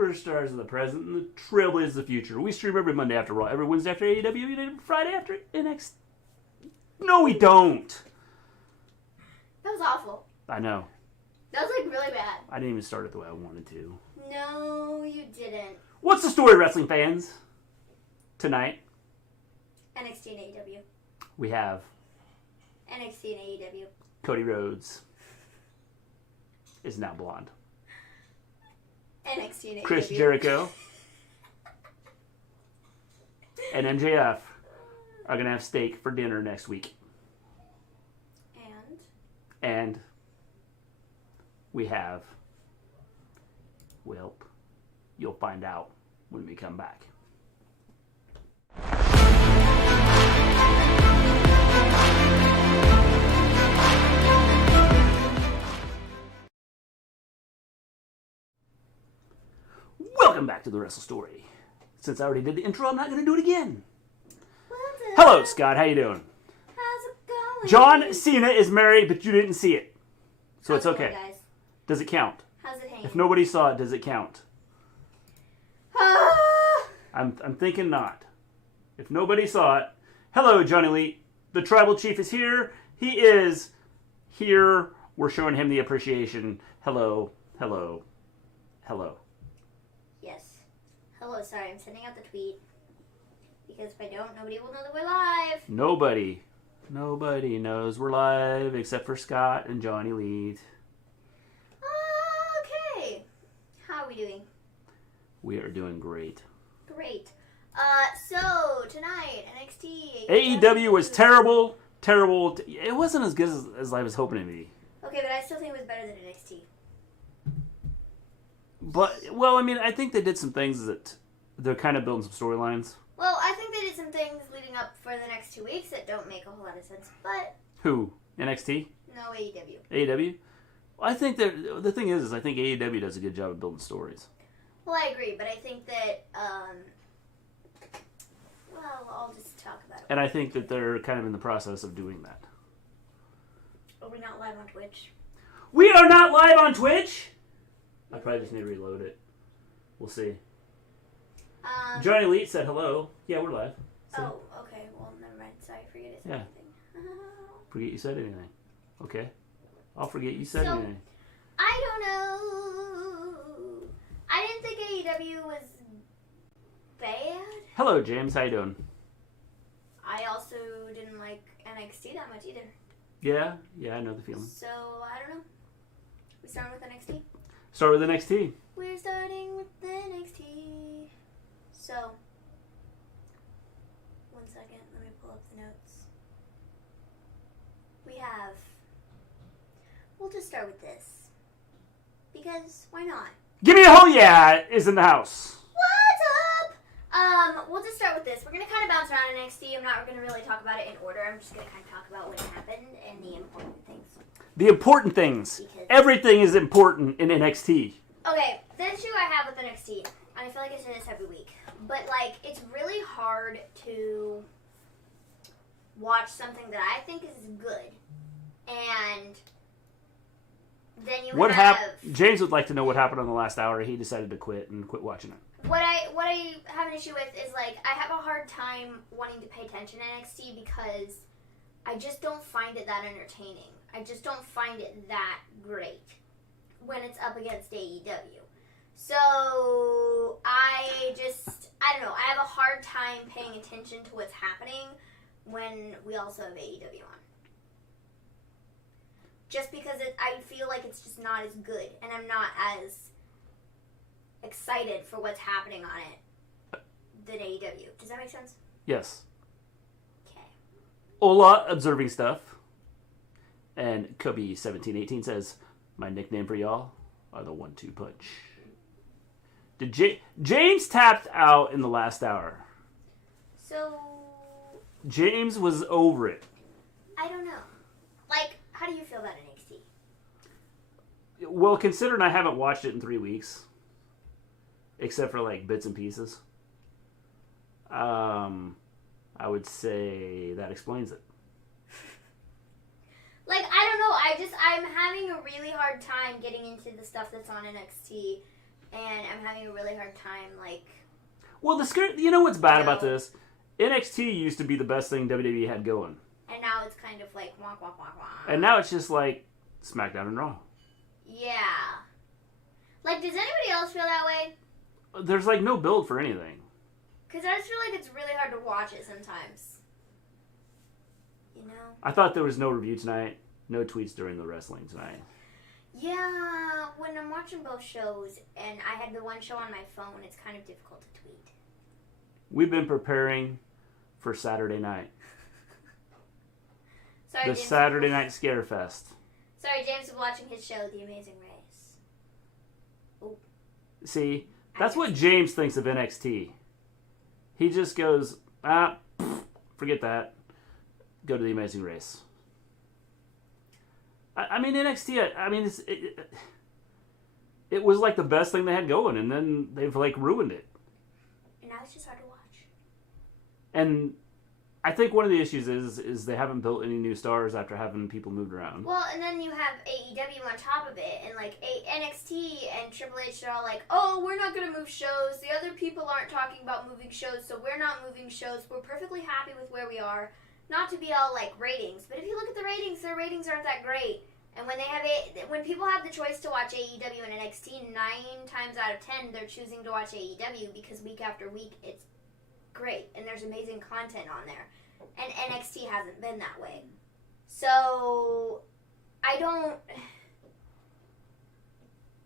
superstars of the present and the trailblazers of the future. We stream every Monday after Raw, every Wednesday after AEW, and every Friday after NXT. No, we don't. That was awful. I know. That was like really bad. I didn't even start it the way I wanted to. No, you didn't. What's the story, wrestling fans? Tonight, NXT and AEW. we have NXT and AEW. Cody Rhodes is now blonde. NXT and AEW. Chris Jericho and MJF are going to have steak for dinner next week. And we have, well, you'll find out when we come back. Welcome back to the Wrestle Story. Since I already did the intro, I'm not going to do it again. Hello, Scott. How you doing? How's it going? John Cena is married, but you didn't see it. So How's it's okay. It going, guys? Does it count? How's it hanging? If nobody saw it, does it count? I'm thinking not. If nobody saw it, hello, Johnny Lee. The tribal chief is here. He is here. We're showing him the appreciation. Hello, hello, hello. Yes. Hello, sorry, I'm sending out the tweet. Because if I don't, nobody will know that we're live. Nobody knows we're live except for Scott and Johnny Lee. Okay. How are we doing? We are doing great. Great. So, tonight, NXT. AEW was terrible. It wasn't as good as I was hoping it would be. Okay, but I still think it was better than NXT. But, well, I mean, I think they did some things that they're kind of building some storylines. Well, I think they did some things leading up for the next 2 weeks that don't make a whole lot of sense, but... Who? NXT? No, AEW. AEW? Well, I think that the thing is I think AEW does a good job of building stories. Well, I agree, but I think that, well, I'll just talk about it. And I think that they're kind of in the process of doing that. Are we not live on Twitch? We are not live on Twitch? I probably just need to reload it. We'll see. Johnny Lee said hello. Yeah, we're live. Oh, okay. Well, never mind. Sorry, forget it. Yeah. Forget you said anything. Okay. I'll forget you said anything. I don't know. I didn't think AEW was bad. Hello, James. How you doing? I also didn't like NXT that much either. Yeah, I know the feeling. So, I don't know. We starting with NXT? Start with NXT. We're starting with NXT. So, 1 second. Let me pull up the notes. We have... We'll just start with this. Because, why not? Give me a hell yeah is in the house. What's up? We'll just start with this. We're going to kind of bounce around NXT. I'm not going to really talk about it in order. I'm just going to kind of talk about what happened and the important things. The important things. Because everything is important in NXT. Okay, the issue I have with NXT, and I feel like I say this every week, but, like, it's really hard to watch something that I think is good, and then you James would like to know what happened on the last hour. He decided to quit watching it. What I have an issue with is, like, I have a hard time wanting to pay attention to NXT because I just don't find it that entertaining. I just don't find it that great when it's up against AEW. So, I don't know, I have a hard time paying attention to what's happening when we also have AEW on. Just because I feel like it's just not as good, and I'm not as excited for what's happening on it than AEW. Does that make sense? Yes. Okay. Ola observing stuff. And Kobe1718 says, my nickname for y'all are the 1-2 punch. Did James tapped out in the last hour. So... James was over it. I don't know. Like, how do you feel about NXT? Well, considering I haven't watched it in 3 weeks, except for, like, bits and pieces, I would say that explains it. Like, I don't know. I'm having a really hard time getting into the stuff that's on NXT and I'm having a really hard time, like... Well, you know what's bad about this? NXT used to be the best thing WWE had going. And now it's kind of like, wonk, wonk, wonk, wonk. And now it's just like SmackDown and Raw. Yeah. Like, does anybody else feel that way? There's, like, no build for anything. Because I just feel like it's really hard to watch it sometimes. You know? I thought there was no review tonight. No tweets during the wrestling tonight. Yeah, when I'm watching both shows and I had the one show on my phone, it's kind of difficult to tweet. We've been preparing for Saturday night. Sorry, the James Saturday Night Scarefest. Sorry, James was watching his show, The Amazing Race. Oh. See, that's what James thinks of NXT. He just goes, forget that. Go to The Amazing Race. I mean, NXT, I mean, it was like the best thing they had going, and then they've like ruined it. And now it's just hard to watch. And I think one of the issues is they haven't built any new stars after having people moved around. Well, and then you have AEW on top of it, and like NXT and Triple H are all like, oh, we're not going to move shows. The other people aren't talking about moving shows, so we're not moving shows. We're perfectly happy with where we are. Not to be all like ratings, but if you look at the ratings, their ratings aren't that great. And when people have the choice to watch AEW and NXT, 9 times out of 10 they're choosing to watch AEW because week after week it's great and there's amazing content on there. And NXT hasn't been that way. So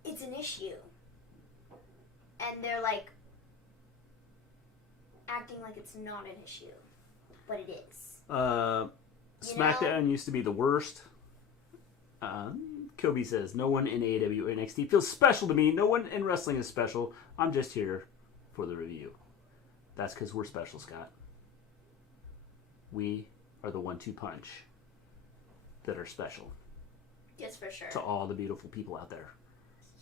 it's an issue. And they're like acting like it's not an issue, but it is. SmackDown used to be the worst. Cody says, no one in AEW or NXT feels special to me. No one in wrestling is special. I'm just here for the review. That's because we're special, Scott. We are the 1-2 punch that are special. Yes, for sure. To all the beautiful people out there.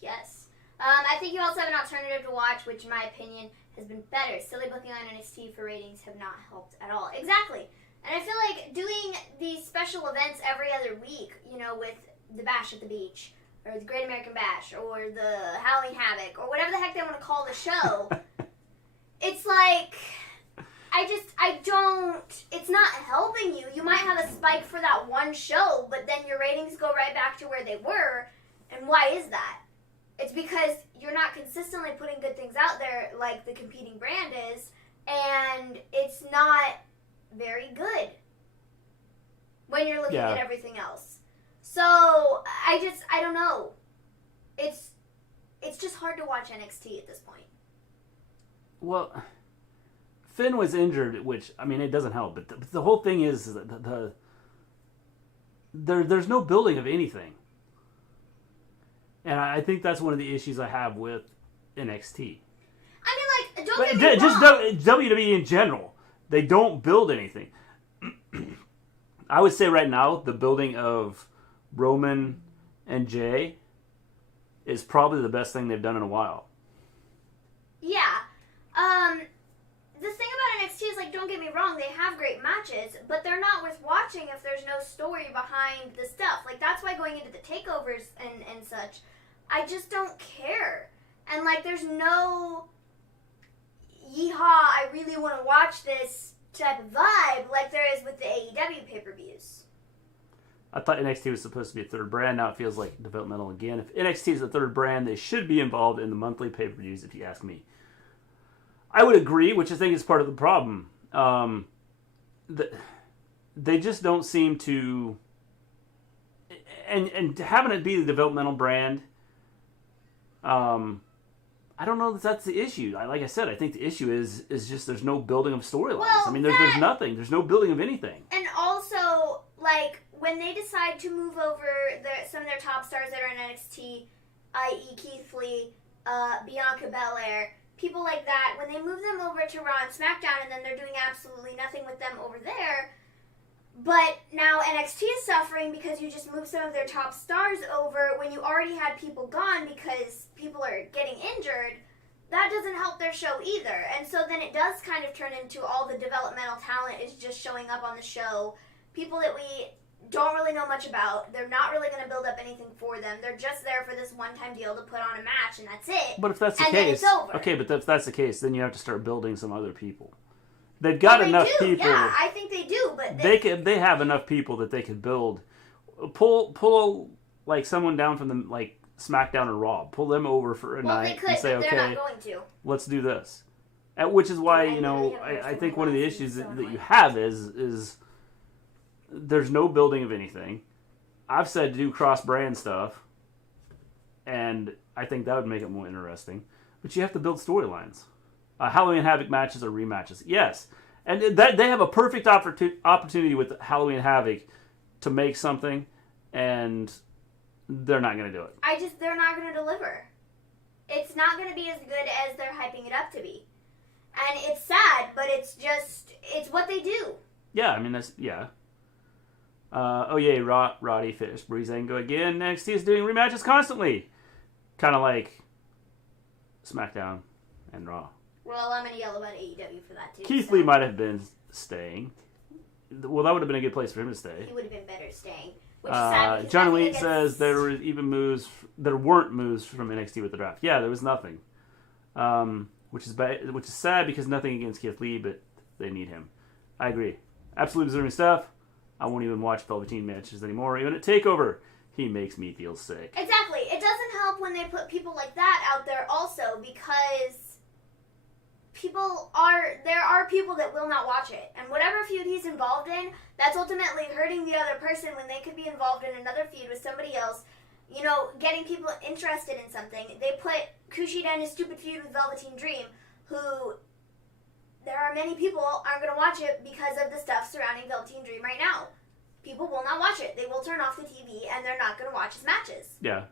Yes. I think you also have an alternative to watch, which in my opinion has been better. Silly booking on NXT for ratings have not helped at all. Exactly. And I feel like doing these special events every other week, you know, with the Bash at the Beach, or the Great American Bash, or the Halloween Havoc, or whatever the heck they want to call the show, it's like, it's not helping you. You might have a spike for that one show, but then your ratings go right back to where they were, and why is that? It's because you're not consistently putting good things out there like the competing brand is, and it's not very good when you're looking at everything else. So, I don't know. It's just hard to watch NXT at this point. Well, Finn was injured, which, I mean, it doesn't help, but the whole thing is there's no building of anything. And I think that's one of the issues I have with NXT. I mean, like, don't get me wrong. Just WWE in general. They don't build anything. I would say right now, the building of Roman and Jay is probably the best thing they've done in a while. Yeah. The thing about NXT is, like, don't get me wrong, they have great matches, but they're not worth watching if there's no story behind the stuff. Like, that's why going into the takeovers and such, I just don't care. And, like, there's no yeehaw, I really want to watch this type of vibe like there is with the AEW pay-per-views. I thought NXT was supposed to be a third brand. Now it feels like developmental again. If NXT is a third brand, they should be involved in the monthly pay-per-views, if you ask me. I would agree, which I think is part of the problem. They just don't seem to... And having it be the developmental brand, I don't know that that's the issue. Like I said, I think the issue is just there's no building of storylines. Well, I mean, there's nothing. There's no building of anything. And also, like, when they decide to move over some of their top stars that are in NXT, i.e. Keith Lee, Bianca Belair, people like that, when they move them over to Raw and SmackDown and then they're doing absolutely nothing with them over there, but now NXT is suffering because you just moved some of their top stars over when you already had people gone because people are getting injured, that doesn't help their show either. And so then it does kind of turn into all the developmental talent is just showing up on the show. People that we don't really know much about. They're not really going to build up anything for them. They're just there for this one-time deal to put on a match, and that's it. But if that's the and case, then it's over. okay, but if that's the case, then you have to start building some other people. They've got enough people. Yeah, I think they do, but they have enough people that they could build. Pull like someone down from the like SmackDown or Raw. Pull them over for a night and say, but okay, they're not going to. Let's do this. Which is why I think one of the issues that you have is there's no building of anything. I've said to do cross-brand stuff, and I think that would make it more interesting. But you have to build storylines. Halloween Havoc matches or rematches. Yes. And that they have a perfect opportunity with Halloween Havoc to make something, and they're not going to do it. They're not going to deliver. It's not going to be as good as they're hyping it up to be. And it's sad, but it's what they do. Yeah, I mean, that's, yeah. Roddy finished Breezango again. NXT is doing rematches constantly. Kind of like SmackDown and Raw. Well, I'm going to yell about AEW for that, too. Keith Lee might have been staying. Well, that would have been a good place for him to stay. He would have been better staying. Which is sad. John Elite says there were even moves. There weren't moves from NXT with the draft. Yeah, there was nothing. Which is bad, which is sad because nothing against Keith Lee, but they need him. I agree. Absolutely deserving stuff. I won't even watch Velveteen matches anymore. Even at TakeOver, he makes me feel sick. Exactly. It doesn't help when they put people like that out there also, because there are people that will not watch it. And whatever feud he's involved in, that's ultimately hurting the other person when they could be involved in another feud with somebody else. You know, getting people interested in something. They put Kushida in his stupid feud with Velveteen Dream, who there are many people aren't going to watch it because of the stuff surrounding Velveteen Dream right now. People will not watch it. They will turn off the TV, and they're not going to watch his matches. Yeah.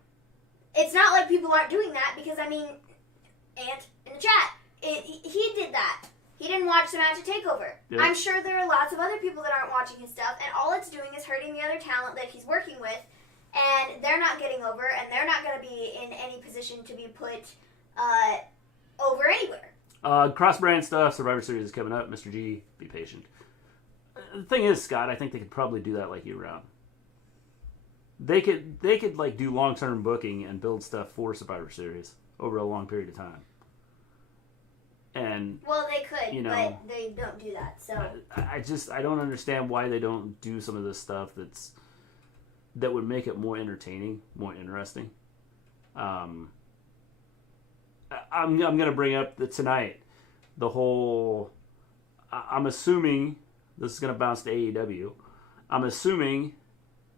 It's not like people aren't doing that, because, I mean, Ant in the chat, he did that. He didn't watch the match at TakeOver. Yep. I'm sure there are lots of other people that aren't watching his stuff, and all it's doing is hurting the other talent that he's working with, and they're not getting over, and they're not going to be in any position to be put over anywhere. Cross-brand stuff, Survivor Series is coming up. Mr. G, be patient. The thing is, Scott, I think they could probably do that like year-round. They could like do long-term booking and build stuff for Survivor Series over a long period of time. And well, they could, but they don't do that. So I don't understand why they don't do some of this stuff that would make it more entertaining, more interesting. I'm going to bring up tonight the whole. I'm assuming this is going to bounce to AEW. I'm assuming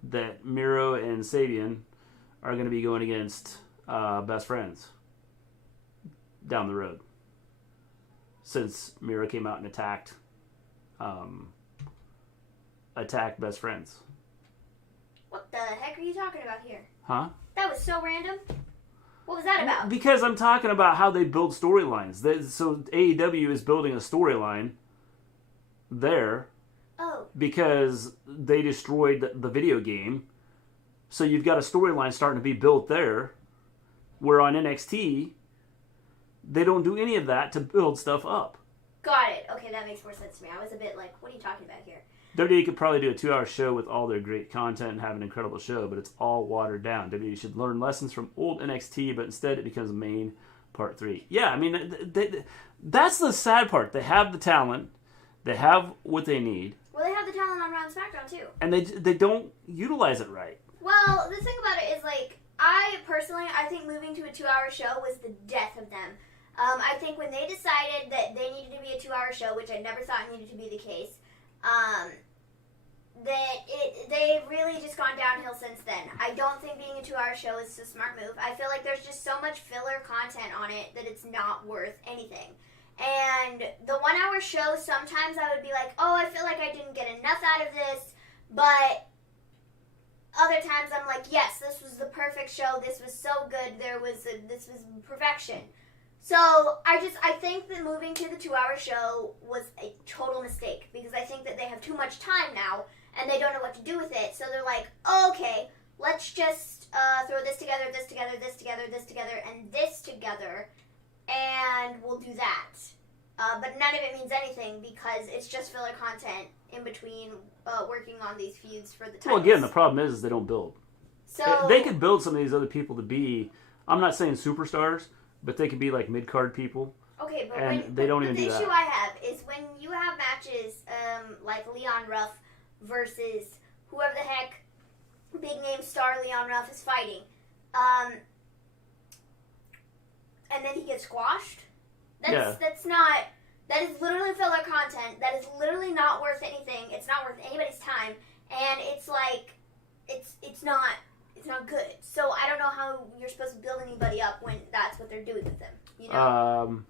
that Miro and Sabian are going to be going against Best Friends down the road, since Miro came out and attacked Best Friends. What the heck are you talking about here? Huh? That was so random. What was that about? Because I'm talking about how they build storylines. So AEW is building a storyline there. Oh. Because they destroyed the video game. So you've got a storyline starting to be built there. Where on NXT, they don't do any of that to build stuff up. Got it. Okay, that makes more sense to me. I was a bit like, what are you talking about here? WWE could probably do a 2-hour show with all their great content and have an incredible show, but it's all watered down. WWE should learn lessons from old NXT, but instead it becomes main part 3. Yeah, I mean, that's the sad part. They have the talent. They have what they need. Well, they have the talent on Raw and SmackDown, too. And they don't utilize it right. Well, the thing about it is, like, I think moving to a 2-hour show was the death of them. I think when they decided that they needed to be a 2-hour show, which I never thought needed to be the case, they've really just gone downhill since then. I don't think being a 2-hour show is a smart move. I feel like there's just so much filler content on it that it's not worth anything. And the 1-hour show, sometimes I would be like, oh, I feel like I didn't get enough out of this, but other times I'm like, yes, this was the perfect show. This was so good. This was perfection. So I think that moving to the 2-hour show was a total mistake, because I think that they have too much time now and they don't know what to do with it. So they're like, oh, okay, let's just throw this together, this together, this together, this together, and this together, and we'll do that. But none of it means anything because it's just filler content in between working on these feuds for the titles. Well, again, the problem is they don't build. So They could build some of these other people to be, I'm not saying superstars, but they could be like mid-card people. okay, but And they don't even do the issue that. I have is when you have matches like Leon Ruff versus whoever the heck big name star Leon Ruff is fighting, and then he gets squashed. That's not. That is literally filler content. That is literally not worth anything. It's not worth anybody's time, and it's like, it's not good. So I don't know how you're supposed to build anybody up when that's what they're doing with them. You know.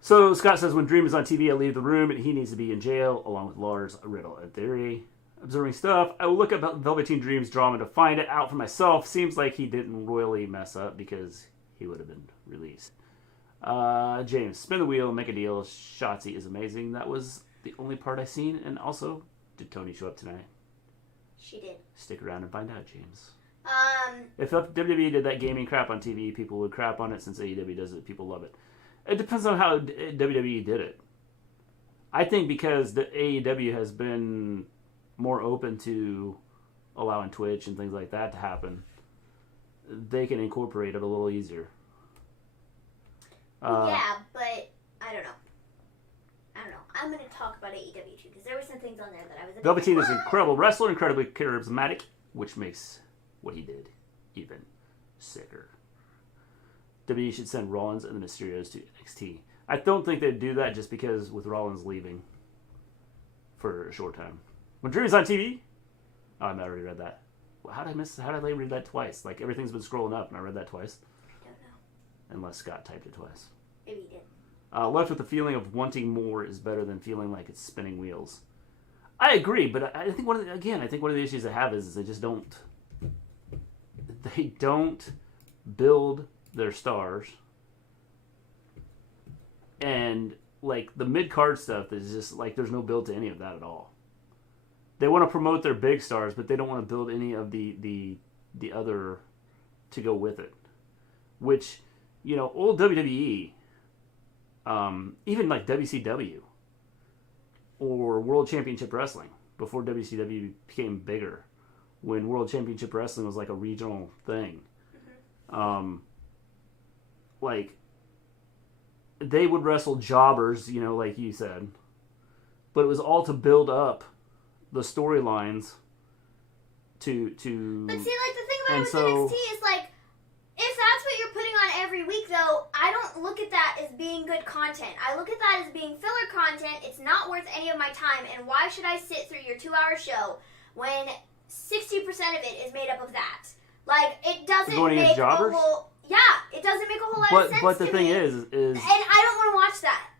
So Scott says, when Dream is on TV, I leave the room, and he needs to be in jail, along with Lars, Riddle, and Theory. Observing stuff, I will look up Velveteen Dream's drama to find it out for myself. Seems like he didn't royally mess up because he would have been released. James, spin the wheel, make a deal. Shotzi is amazing. That was the only part I seen. And also, did Tony show up tonight? She did. Stick around and find out, James. If WWE did that gaming crap on TV, people would crap on it. Since AEW does it, people love it. It depends on how WWE did it. I think because the AEW has been more open to allowing Twitch and things like that to happen, they can incorporate it a little easier. Yeah, but I don't know. I'm going to talk about AEW too, because there were some things on there that I was... Velveteen is an incredible wrestler, incredibly charismatic, which makes what he did even sicker. WWE should send Rollins and the Mysterios to NXT. I don't think they'd do that just because with Rollins leaving for a short time. When Drew's on TV... Oh, I already read that. How did I read that twice? Like, everything's been scrolling up, and I read that twice. I don't know. Unless Scott typed it twice. Maybe he did. Left with the feeling of wanting more is better than feeling like it's spinning wheels. I agree, but I think one of the issues I have is they just don't... They don't build their stars. And, like, the mid-card stuff is just, like, there's no build to any of that at all. They want to promote their big stars, but they don't want to build any of the other to go with it. Which, you know, old WWE, even like WCW or World Championship Wrestling, before WCW became bigger, when World Championship Wrestling was like a regional thing, like, they would wrestle jobbers, you know, like you said, but it was all to build up the storylines to But see, like, the thing about NXT is, like, if that's what you're putting on every week, though, I don't look at that as being good content. I look at that as being filler content. It's not worth any of my time, and why should I sit through your 2-hour show when 60% of it is made up of that? Like, it doesn't make a whole... Yeah, it doesn't make a whole lot of sense. But the thing is... And I don't want to watch that.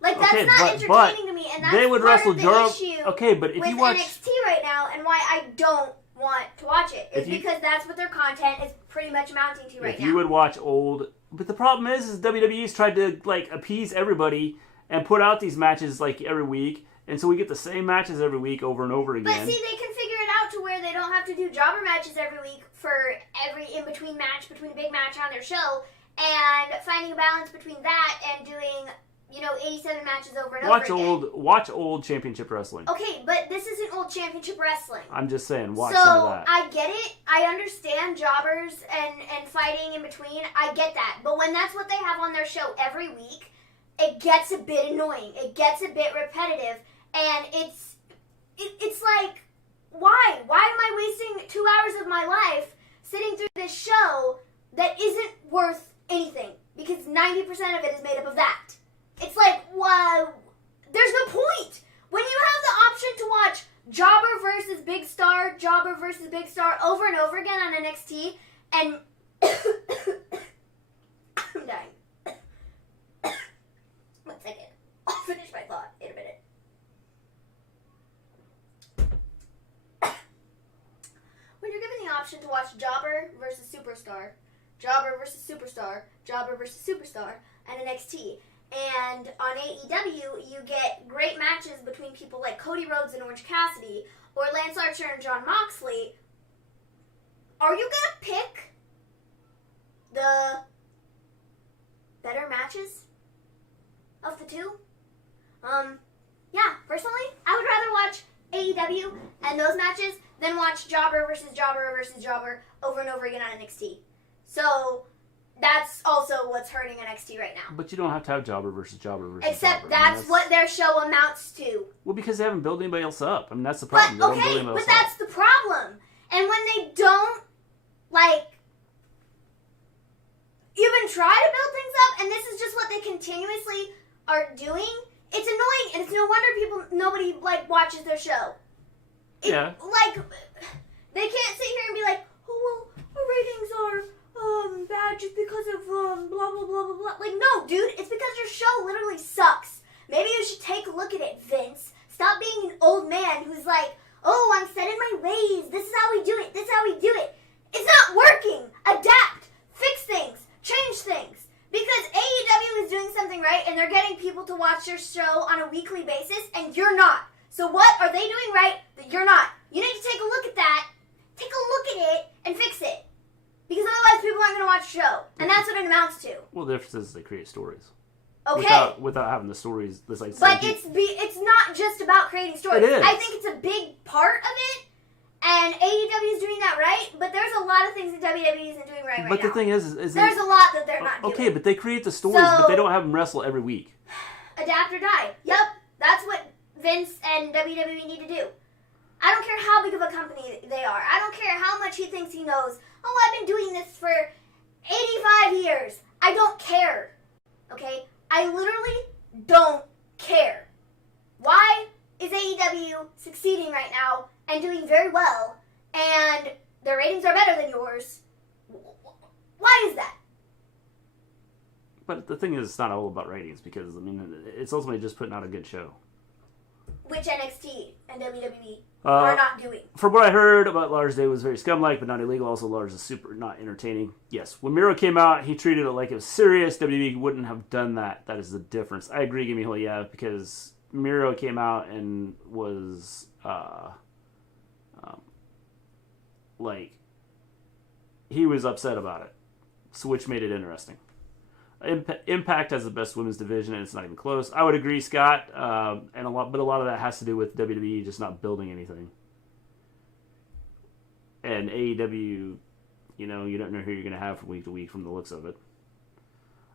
Like, that's not entertaining to me, and that's they would part wrestle of the issue okay, but if with you watch NXT right now, and why I don't want to watch it, is because that's what their content is pretty much amounting to right now. If you would watch old... But the problem is WWE's tried to, like, appease everybody and put out these matches, like, every week, and so we get the same matches every week over and over again. But see, they can figure it out to where they don't have to do jobber matches every week for every in-between match between a big match on their show, and finding a balance between that and doing... 87 matches over and over again. Watch old championship wrestling. Okay, but this isn't old championship wrestling. I'm just saying, watch some of that. So, I get it. I understand jobbers and fighting in between. I get that. But when that's what they have on their show every week, it gets a bit annoying. It gets a bit repetitive. And it's like, why? Why am I wasting 2 hours of my life sitting through this show that isn't worth anything? Because 90% of it is made up of that. It's like, wow, there's no point. When you have the option to watch Jobber versus Big Star over and over again on NXT, and I'm dying. 1 second. I'll finish my thought in a minute. When you're given the option to watch Jobber versus Superstar, Jobber versus Superstar, Jobber versus Superstar, and NXT, and on AEW, you get great matches between people like Cody Rhodes and Orange Cassidy, or Lance Archer and Jon Moxley. Are you going to pick the better matches of the two? Yeah, personally, I would rather watch AEW and those matches than watch Jobber versus Jobber versus Jobber over and over again on NXT. So that's also what's hurting NXT right now. But you don't have to have Jobber versus Jobber. Except Jobber. that's what their show amounts to. Well, because they haven't built anybody else up. I mean, that's the problem. But, okay, but that's the problem. And when they don't, like, even try to build things up, and this is just what they continuously are doing, it's annoying, and it's no wonder nobody, like, watches their show. Yeah. Like, they can't sit here and be like, oh, well, our ratings are bad just because of blah, blah, blah, blah, blah. Like, no, dude, it's because your show literally sucks. Maybe you should take a look at it, Vince. Stop being an old man who's like, oh, I'm set in my ways. This is how we do it. This is how we do it. It's not working. Adapt. Fix things. Change things. Because AEW is doing something right, and they're getting people to watch their show on a weekly basis, and you're not. So what are they doing right that you're not? You need to take a look at that, take a look at it, and fix it. Because otherwise people aren't going to watch the show. And that's what it amounts to. Well, the difference is they create stories. Okay. Without having the stories. But it's not just about creating stories. It is. I think it's a big part of it. And AEW is doing that right. But there's a lot of things that WWE isn't doing right now. But the thing is there's a lot that they're not doing. Okay, but they create the stories, but they don't have them wrestle every week. Adapt or die. Yep. That's what Vince and WWE need to do. I don't care how big of a company they are. I don't care how much he thinks he knows. Oh, I've been doing this for 85 years. I don't care. Okay? I literally don't care. Why is AEW succeeding right now and doing very well, and their ratings are better than yours? Why is that? But the thing is, it's not all about ratings, because, I mean, it's ultimately just putting out a good show. Which NXT and WWE are not doing. From what I heard about Lars Day was very scum-like, but not illegal. Also, Lars is super not entertaining. Yes, when Miro came out, he treated it like it was serious. WWE wouldn't have done that. That is the difference. I agree, Gimme Hole, yeah, because Miro came out and was, he was upset about it, so which made it interesting. Impact has the best women's division, and it's not even close. I would agree, Scott, but a lot of that has to do with WWE just not building anything. And AEW, you don't know who you're going to have from week to week from the looks of it.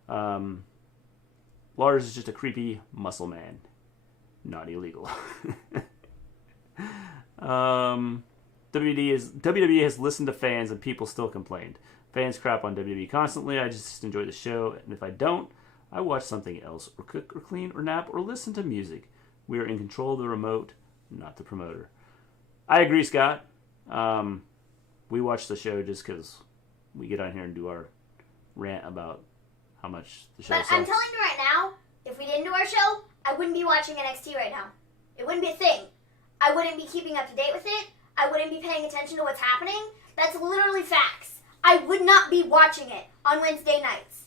Lars is just a creepy muscle man, not illegal. WWE has listened to fans, and people still complained. Fans crap on WWE constantly. I just enjoy the show, and if I don't, I watch something else, or cook, or clean, or nap, or listen to music. We are in control of the remote, not the promoter. I agree, Scott. We watch the show just because we get on here and do our rant about how much the show sucks. But I'm telling you right now, if we didn't do our show, I wouldn't be watching NXT right now. It wouldn't be a thing. I wouldn't be keeping up to date with it. I wouldn't be paying attention to what's happening. That's literally facts. I would not be watching it on Wednesday nights.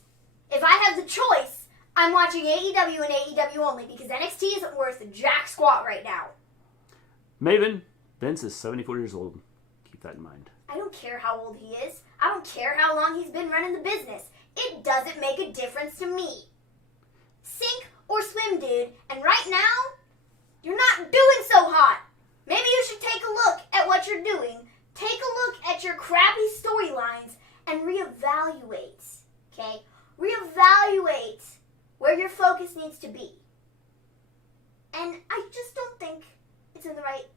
If I have the choice, I'm watching AEW and AEW only, because NXT isn't worth jack squat right now. Maven, Vince is 74 years old. Keep that in mind. I don't care how old he is. I don't care how long he's been running the business. It doesn't make a difference to me. Sink or swim, dude. And right now, you're not doing so hot. Maybe you should take a look at what you're doing. Take a look at your crappy storylines and reevaluate, okay? Reevaluate where your focus needs to be. And I just don't think it's in the right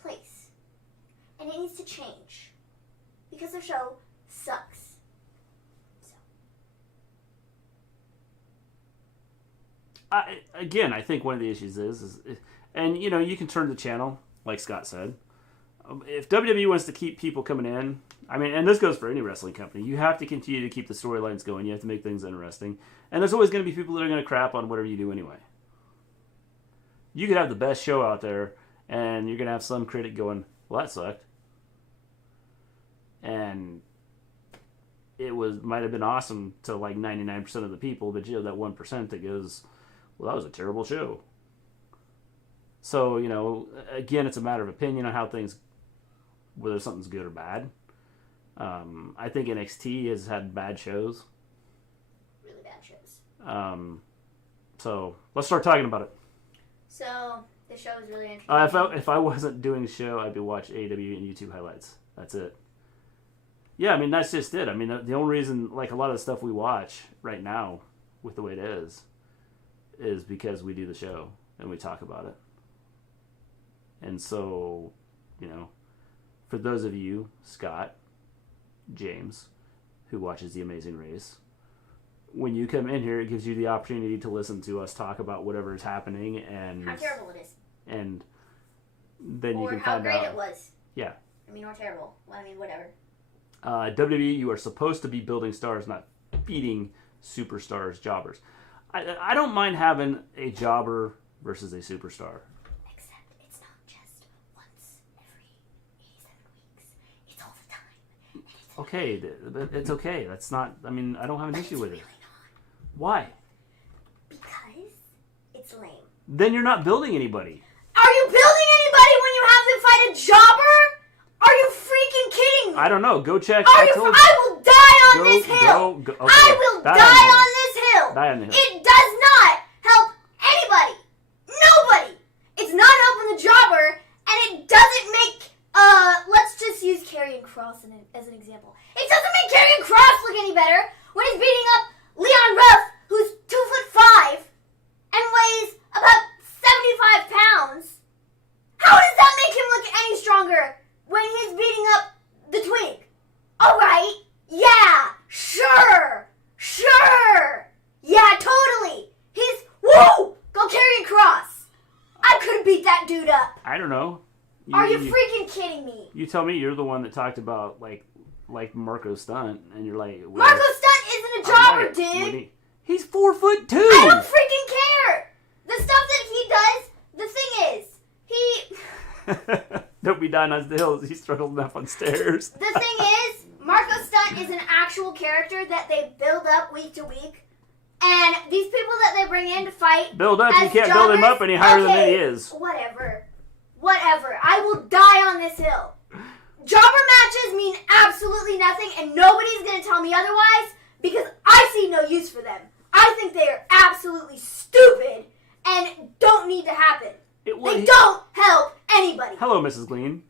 place. And it needs to change. Because the show sucks. So. I think one of the issues is and, you can turn the channel, like Scott said. If WWE wants to keep people coming in, and this goes for any wrestling company, you have to continue to keep the storylines going. You have to make things interesting. And there's always going to be people that are going to crap on whatever you do anyway. You could have the best show out there, and you're going to have some critic going, well, that sucked. And it might have been awesome to like 99% of the people, but you have that 1% that goes, well, that was a terrible show. So, again, it's a matter of opinion on how things, whether something's good or bad. I think NXT has had bad shows. Really bad shows. So let's start talking about it. So the show is really entertaining. If I wasn't doing the show, I'd be watching AEW and YouTube highlights. That's it. Yeah, I mean, that's just it. I mean, the only reason, like, a lot of the stuff we watch right now, with the way it is because we do the show and we talk about it. And so, you know, for those of you, Scott, James, who watches The Amazing Race, when you come in here, it gives you the opportunity to listen to us talk about whatever is happening and how terrible it is. And then or you can how find out. great it was. Yeah. I mean, or terrible. Well, I mean, whatever. WWE, you are supposed to be building stars, not feeding superstars, jobbers. I don't mind having a jobber versus a superstar. Except it's not just once every 87 weeks. It's all the time. Okay, it's okay. That's not, I mean, I don't have an issue with it. Really not. Why? Because it's lame. Then you're not building anybody. Are you building anybody when you have them fight a jobber? Are you freaking kidding me? I don't know. Go check. I will die on this hill. Okay. I will die on this hill. Die on the hill. It does not help anybody. Nobody. It's not helping the jobber, and it doesn't make, let's just use Karrion Kross as an example. It doesn't make Karrion Kross look any better when he's beating up Leon Ruff, who's 2'5" and weighs about 75 pounds. How does that make him look any stronger when he's beating up the twig? Alright, yeah, sure, yeah, totally. Woo! Go Karrion Kross. I could have beat that dude up. I don't know. Are you freaking kidding me? You tell me. You're the one that talked about, like Marco Stunt, and you're like... Well, Marco Stunt isn't a jobber, dude. He's 4'2". I don't freaking care. The stuff that he does, the thing is, Don't be dying on the hills. He struggled enough on stairs. The thing is, Marco Stunt is an actual character that they build up week to week. And these people that they bring in to fight... Build up? You can't build him up any higher than he is. Whatever. I will die on this hill. Jobber matches mean absolutely nothing, and nobody's going to tell me otherwise, because I see no use for them. I think they are absolutely stupid and don't need to happen. They don't help anybody. Hello, Mrs. Gleen.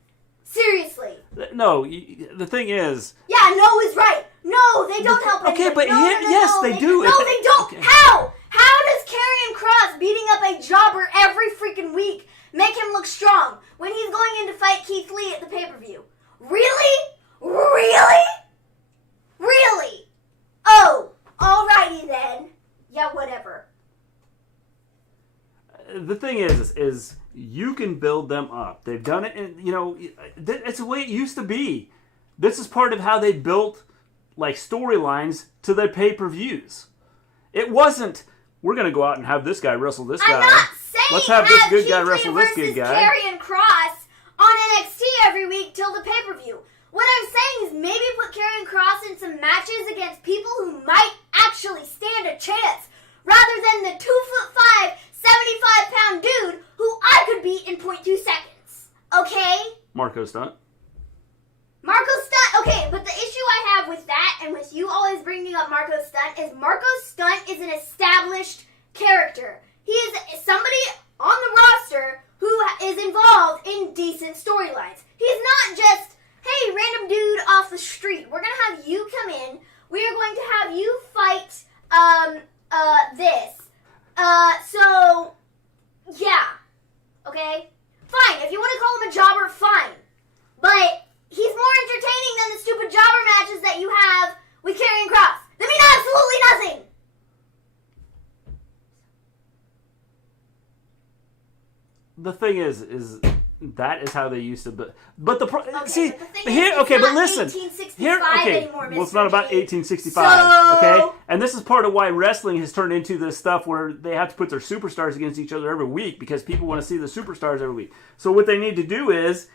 Seriously. No, the thing is... Yeah, no is right. No, they don't help anybody. Okay, but yes, they do. No, they don't. Okay. How? How does Karrion Kross beating up a jobber every freaking week make him look strong when he's going in to fight Keith Lee at the pay-per-view? Really? Oh, alrighty then. Yeah, whatever. The thing is you can build them up. They've done it, and it's the way it used to be. This is part of how they built like storylines to their pay-per-views. It wasn't, we're going to go out and have this guy wrestle this guy. I'm not saying let's have this good guy Keith wrestle Lee this good guy. Karrion Kross on NXT every week till the pay-per-view. What I'm saying is maybe put Karrion Kross in some matches against people who might actually stand a chance, rather than the 2'5", 75-pound dude who I could beat in 0.2 seconds. Okay? Marco Stunt. Okay, but the issue I have with that, and with you always bringing up Marco Stunt is an established character. He is somebody on the roster who is involved in decent storylines. He's not just, hey, random dude off the street. We're going to have you come in. We are going to have you fight, this. So, yeah. Okay? Fine. If you want to call him a jobber, fine. But he's more entertaining than the stupid jobber matches that you have with Karrion Kross. They mean absolutely nothing. The thing is that is how they used to. But the but listen. 1865 anymore, well, it's not about 1865. So... Okay, and this is part of why wrestling has turned into this stuff where they have to put their superstars against each other every week because people want to see the superstars every week. So what they need to do is,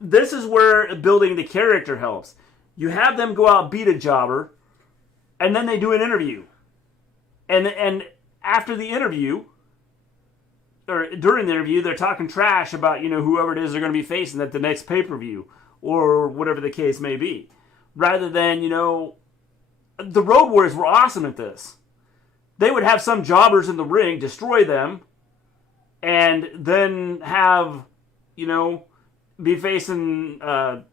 this is where building the character helps. You have them go out, beat a jobber, and then they do an interview, and after the interview, or during the interview, they're talking trash about, whoever it is they're going to be facing at the next pay-per-view, or whatever the case may be. Rather than, the Road Warriors were awesome at this. They would have some jobbers in the ring, destroy them, and then have, be facing the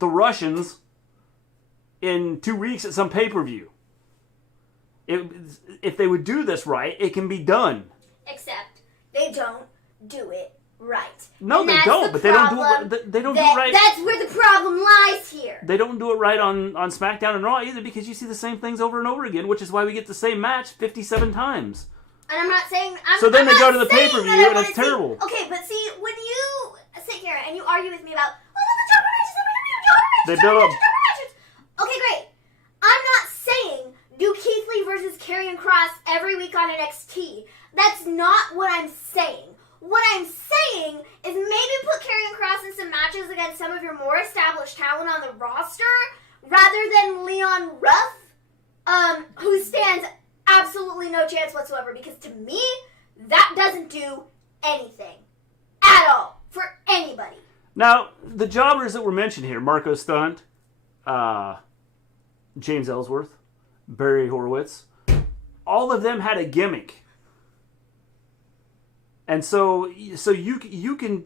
Russians in 2 weeks at some pay-per-view. If they would do this right, it can be done. Except they don't do it right. No, and they don't. But they don't do it. They don't do it right. That's where the problem lies here. They don't do it right on SmackDown and Raw either, because you see the same things over and over again, which is why we get the same match 57 times. And I'm not saying. So then they go to the pay-per-view and it's terrible. Okay, but see, when you sit here and you argue with me about, the jobber matches, they build up. Okay, great. I'm not saying do Keith Lee versus Karrion Kross every week on NXT. That's not what I'm saying. What I'm saying is maybe put Karrion Kross in some matches against some of your more established talent on the roster, rather than Leon Ruff, who stands absolutely no chance whatsoever, because to me, that doesn't do anything at all for anybody. Now, the jobbers that were mentioned here, Marco Stunt, James Ellsworth, Barry Horowitz, all of them had a gimmick. And so you can,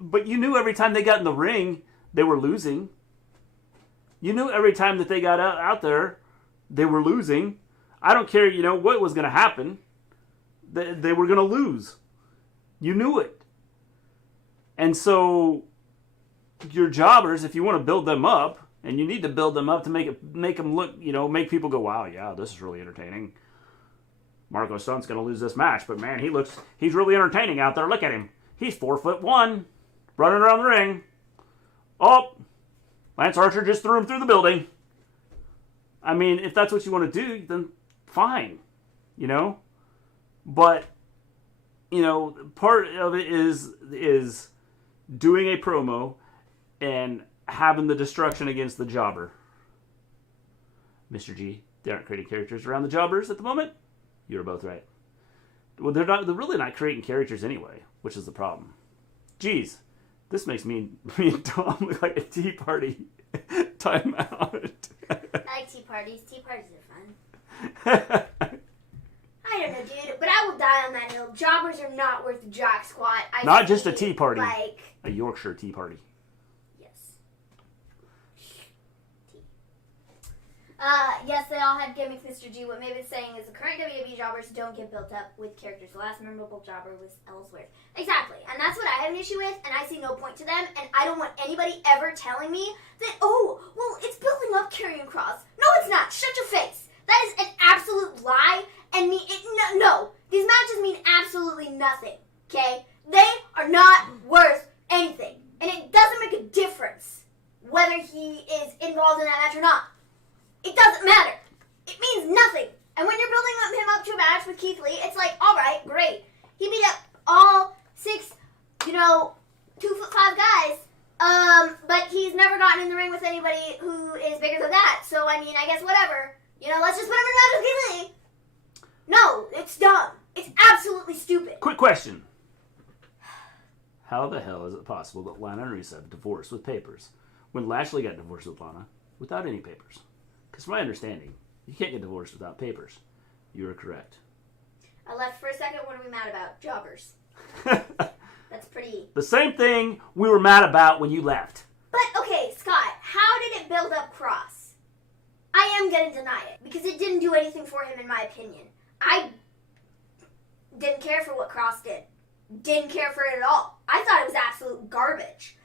but you knew every time they got in the ring, they were losing. You knew every time that they got out there, they were losing. I don't care, what was going to happen. They were going to lose. You knew it. And so your jobbers, if you want to build them up, and you need to build them up to make them look, make people go, wow, yeah, this is really entertaining. Marco Stunt's going to lose this match, but man, he's really entertaining out there. Look at him. He's 4'1", running around the ring. Oh, Lance Archer just threw him through the building. If that's what you want to do, then fine, But, part of it is doing a promo and having the destruction against the jobber. Mr. G, they aren't creating characters around the jobbers at the moment. You're both right. Well, they're really not creating characters anyway, which is the problem. Jeez, this makes me and Tom look like a tea party timeout. I like tea parties. Tea parties are fun. I don't know, dude, but I will die on that hill. Jobbers are not worth the jock squat. Not just a tea party. A Yorkshire tea party. Yes, they all had gimmicks, Mr. G. What Maven's saying is the current WWE jobbers don't get built up with characters. The last memorable jobber was Ellsworth. Exactly. And that's what I have an issue with, and I see no point to them, and I don't want anybody ever telling me that, it's building up Karrion Kross. No, it's not. Shut your face. That is an absolute lie, and no. These matches mean absolutely nothing, okay? They are not worth anything, and it doesn't make a difference whether he is involved in that match or not. It doesn't matter. It means nothing. And when you're building him up to a match with Keith Lee, it's like, all right, great. He beat up all 6, 2'5" guys, but he's never gotten in the ring with anybody who is bigger than that. So, I guess whatever. Let's just put him in a match with Keith Lee. No, it's dumb. It's absolutely stupid. Quick question. How the hell is it possible that Lana and Rusev divorced with papers when Lashley got divorced with Lana without any papers? Because from my understanding, you can't get divorced without papers. You are correct. I left for a second. What are we mad about? Jobbers. That's pretty... The same thing we were mad about when you left. But, okay, Scott, how did it build up Kross? I am going to deny it, because it didn't do anything for him, in my opinion. I didn't care for what Kross did. Didn't care for it at all. I thought it was absolute garbage.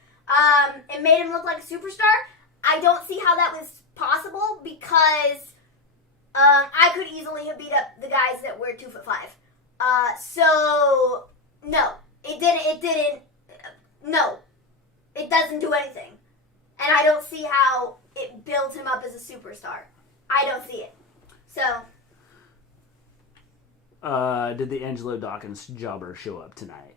It made him look like a superstar. I don't see how that was possible, because I could easily have beat up the guys that were 2'5". So no, it didn't. No, it doesn't do anything, and I don't see how it builds him up as a superstar. I don't see it. So, did the Angelo Dawkins jobber show up tonight?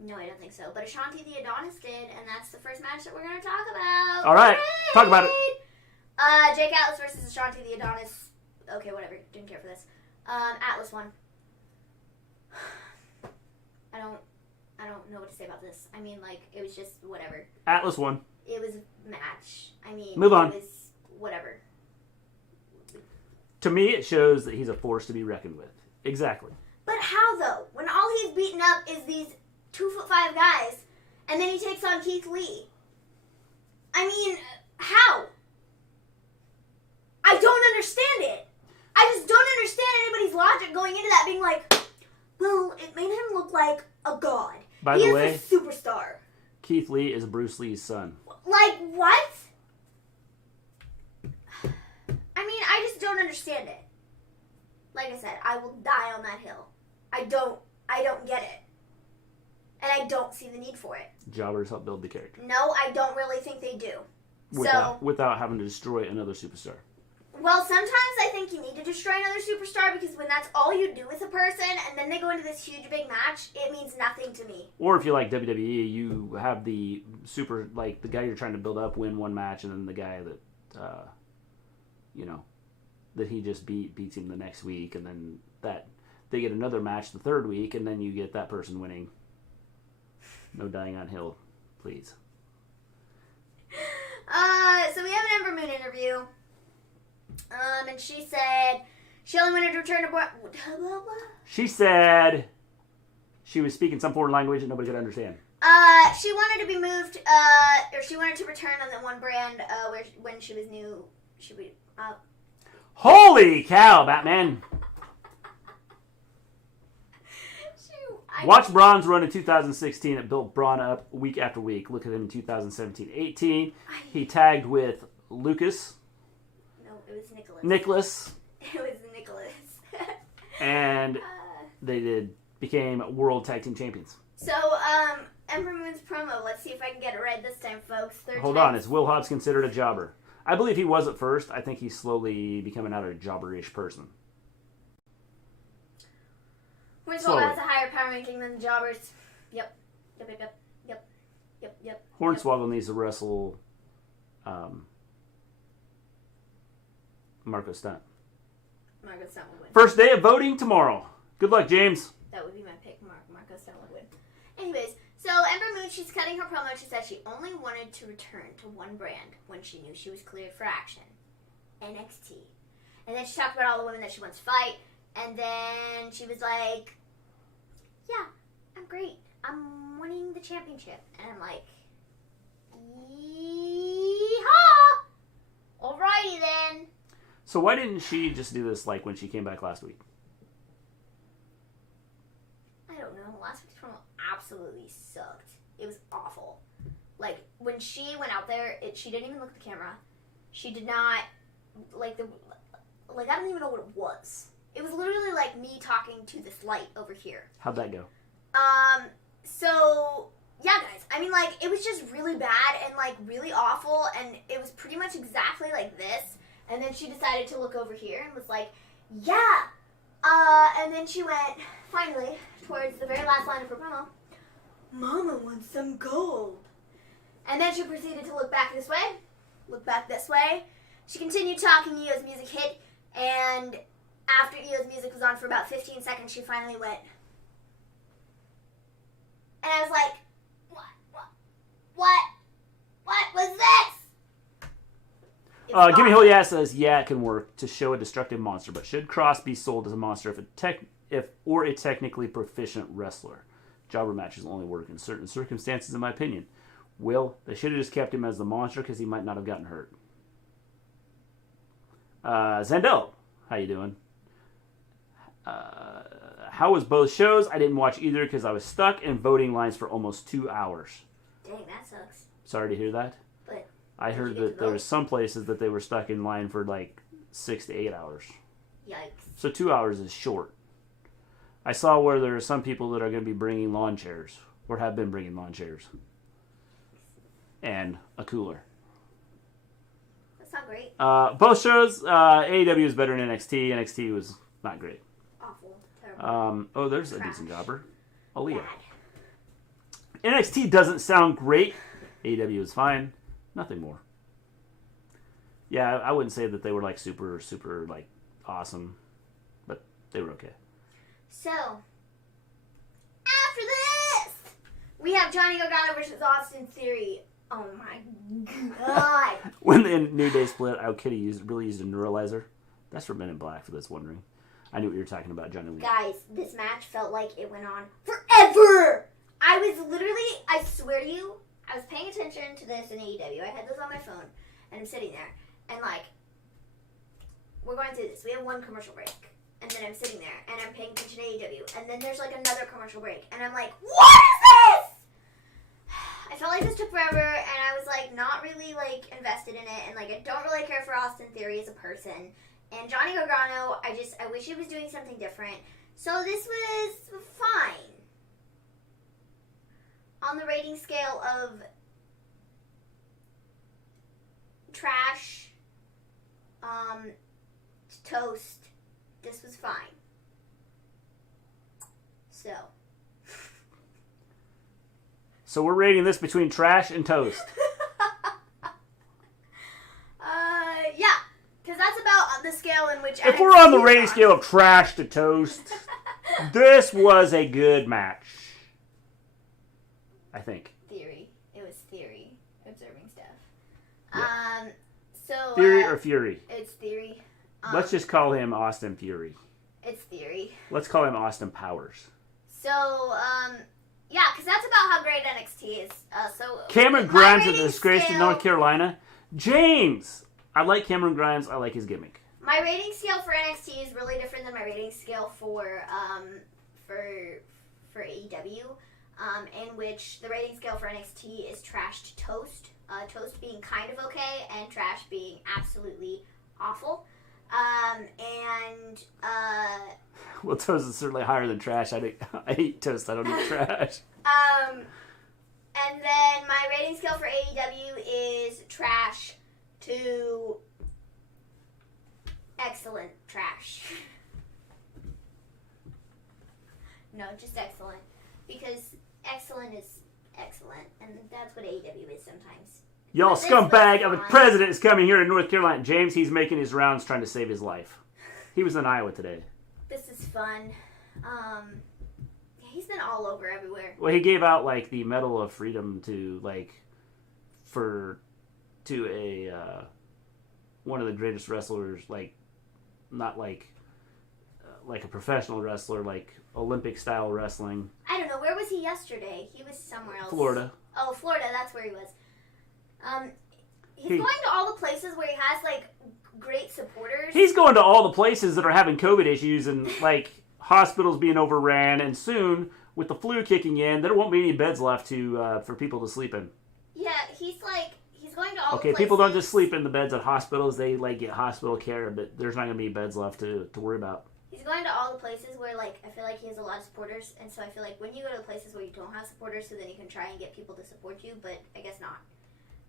No, I don't think so. But Ashanti the Adonis did, and that's the first match that we're going to talk about. All right, talk about it. Jake Atlas versus Ashanti the Adonis. Okay, whatever. Didn't care for this. Atlas won. I don't know what to say about this. It was just whatever. Atlas won. It was a match. Move on. It was whatever. To me, it shows that he's a force to be reckoned with. Exactly. But how though? When all he's beaten up is these 2'5" guys, and then he takes on Keith Lee. I mean, how? I don't understand it. I just don't understand anybody's logic going into that being like, well, it made him look like a god. By the way, he is a superstar. Keith Lee is Bruce Lee's son. Like, what? I mean, I just don't understand it. Like I said, I will die on that hill. I don't get it. And I don't see the need for it. Jobbers help build the character. No, I don't really think they do. Without having to destroy another superstar. Well, sometimes I think you need to destroy another superstar because when that's all you do with a person and then they go into this huge big match, it means nothing to me. Or if you like WWE, you have the the guy you're trying to build up win one match and then the guy that, that he just beats him the next week and then that they get another match the third week and then you get that person winning. No dying on hill, please. So we have an Ember Moon interview. And she said she only wanted to return to... She said she was speaking some foreign language that nobody could understand. She wanted to be moved, or she wanted to return on the one brand when she was new. She would... Holy cow, Batman! Watch Braun's run in 2016. It built Braun up week after week. Look at him in 2017-18. He tagged with Lucas. No, it was Nicholas. Nicholas. It was Nicholas. And they became World Tag Team Champions. So, Ember Moon's promo. Let's see if I can get it right this time, folks. Hold on. Is Will Hobbs considered a jobber? I believe he was at first. I think he's slowly becoming out a jobberish person. Winslow has a higher power ranking than the jobbers. Yep. Hornswoggle needs to wrestle Marco Stunt. Marco Stunt will win. First day of voting tomorrow. Good luck, James. That would be my pick. Marco Stunt would win. Anyways, so Ember Moon, she's cutting her promo. She said she only wanted to return to one brand when she knew she was cleared for action. NXT. And then she talked about all the women that she wants to fight. And then she was like, yeah, I'm great. I'm winning the championship. And I'm like, yeehaw! Alrighty then. So why didn't she just do this like when she came back last week? I don't know. Last week's promo absolutely sucked. It was awful. Like, when she went out there, she didn't even look at the camera. She did not, I don't even know what it was. It was literally like me talking to this light over here. How'd that go? So, yeah, guys. I mean, it was just really bad and, really awful. And it was pretty much exactly like this. And then she decided to look over here and was like, yeah. And then she went, finally, towards the very last line of her promo. Mama wants some gold. And then she proceeded to look back this way. Look back this way. She continued talking. Io's music hit. And after Io's music was on for about 15 seconds, she finally went. And I was like, what was this? Gimme Holy Ass says, yeah, it can work to show a destructive monster, but should Cross be sold as a monster if a technically proficient wrestler? Jobber matches only work in certain circumstances, in my opinion. Will, they should have just kept him as the monster because he might not have gotten hurt. Zendel, how you doing? How was both shows? I didn't watch either because I was stuck in voting lines for almost 2 hours. Dang, that sucks. Sorry to hear that. But I heard that there was some places that they were stuck in line for 6 to 8 hours. Yikes. So 2 hours is short. I saw where there are some people that are going to be bringing lawn chairs, or have been bringing lawn chairs, and a cooler. That's not great. Both shows, AEW is better than NXT. NXT was not great. Awful. Terrible. There's a decent jobber. Aaliyah. NXT doesn't sound great. AEW is fine. Nothing more. Yeah, I wouldn't say that they were super, super awesome, but they were okay. So, after this, we have Johnny Gargano versus Austin Theory. Oh my god. When the New Day split, Kid really used a neuralizer. That's for Men in Black, for those wondering. I knew what you were talking about, Johnny Lee. Guys, this match felt like it went on forever. I was literally, I swear to you, I was paying attention to this in AEW. I had this on my phone, and I'm sitting there, and like, we're going through this. We have one commercial break, and then I'm sitting there, and I'm paying attention to AEW, and then there's like another commercial break, and I'm like, what is this? I felt like this took forever, and I was like not really like invested in it, and like I don't really care for Austin Theory as a person, and Johnny Gargano, I wish he was doing something different. So this was fine. On the rating scale of trash, toast, this was fine. So we're rating this between trash and toast. Yeah, because that's about on the scale in which... If we're on the rating scale of trash to toast, this was a good match. I think. Theory. It was theory. Observing stuff. Yeah. So... Theory or Fury? It's theory. Let's just call him Austin Fury. It's theory. Let's call him Austin Powers. So, yeah, because that's about how great NXT is. Cameron Grimes is a disgrace to North Carolina. James! I like Cameron Grimes. I like his gimmick. My rating scale for NXT is really different than my rating scale for AEW, in which the rating scale for NXT is trash to toast. Toast being kind of okay, and trash being absolutely awful. Well, toast is certainly higher than trash. I eat toast. I don't eat trash. And then my rating scale for AEW is trash to excellent trash. No, just excellent. Because excellent is excellent, and that's what AEW is sometimes. Y'all scumbag of a president is coming here to North Carolina. James, he's making his rounds trying to save his life. He was in Iowa today. This is fun. He's been all over everywhere. Well, he gave out like the Medal of Freedom to one of the greatest wrestlers, like not like a professional wrestler, like Olympic style wrestling. I don't know, where was he yesterday? He was somewhere else. Florida. Oh, Florida, that's where he was. He's going to all the places where he has like great supporters. He's going to all the places that are having COVID issues and like hospitals being overran, and soon with the flu kicking in, there won't be any beds left for people to sleep in. Yeah, he's going to all the places. Okay, people don't just sleep in the beds at hospitals; they like get hospital care, but there's not going to be beds left to worry about. He's going to all the places where like I feel like he has a lot of supporters, and so I feel like when you go to the places where you don't have supporters, so then you can try and get people to support you, but I guess not.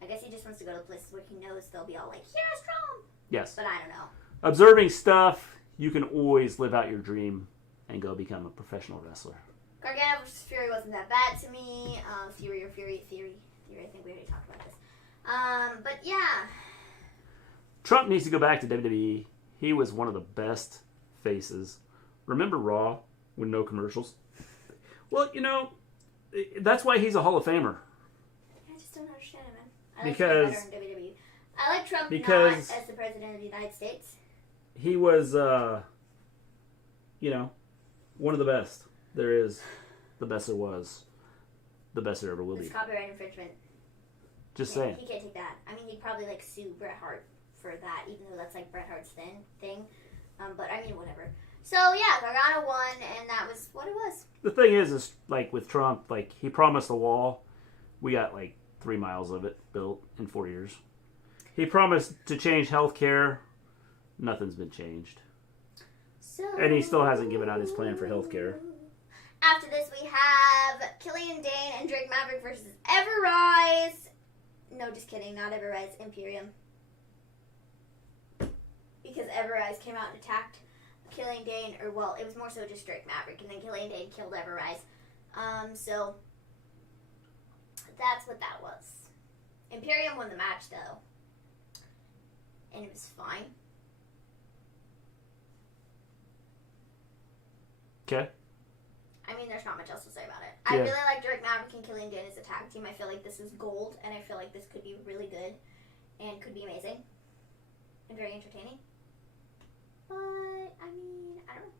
I guess he just wants to go to places where he knows they'll be all like, "Yes, Trump." Yes. But I don't know. Observing stuff, you can always live out your dream and go become a professional wrestler. Gargano versus Fury wasn't that bad to me. Theory. I think we already talked about this. But yeah. Trump needs to go back to WWE. He was one of the best faces. Remember Raw with no commercials? Well, that's why he's a Hall of Famer. I just don't understand him, man. I like Because Trump better in WWE. I like Trump because not as the president of the United States. He was, one of the best there is, the best there was, the best there ever will be. It's copyright infringement. Just saying. He can't take that. I mean, he'd probably sue Bret Hart for that, even though that's Bret Hart's thing. But I mean, whatever. So yeah, Gargano won, and that was what it was. The thing is with Trump, he promised a wall. We got 3 miles of it built in 4 years. He promised to change healthcare. Nothing's been changed. And he still hasn't given out his plan for healthcare. After this, we have Killian Dane and Drake Maverick versus Everrise. No, just kidding. Not Everrise. Imperium. Because Everrise came out and attacked Killian Dane. Or, well, it was more so just Drake Maverick. And then Killian Dane killed Everrise. So, that's what that was. Imperium won the match, though. And it was fine. Okay. I mean, there's not much else to say about it. Yeah. I really like Drake Maverick and Killian Dane as a tag team. I feel like this is gold, and I feel like this could be really good and could be amazing and very entertaining. But, I mean, I don't know.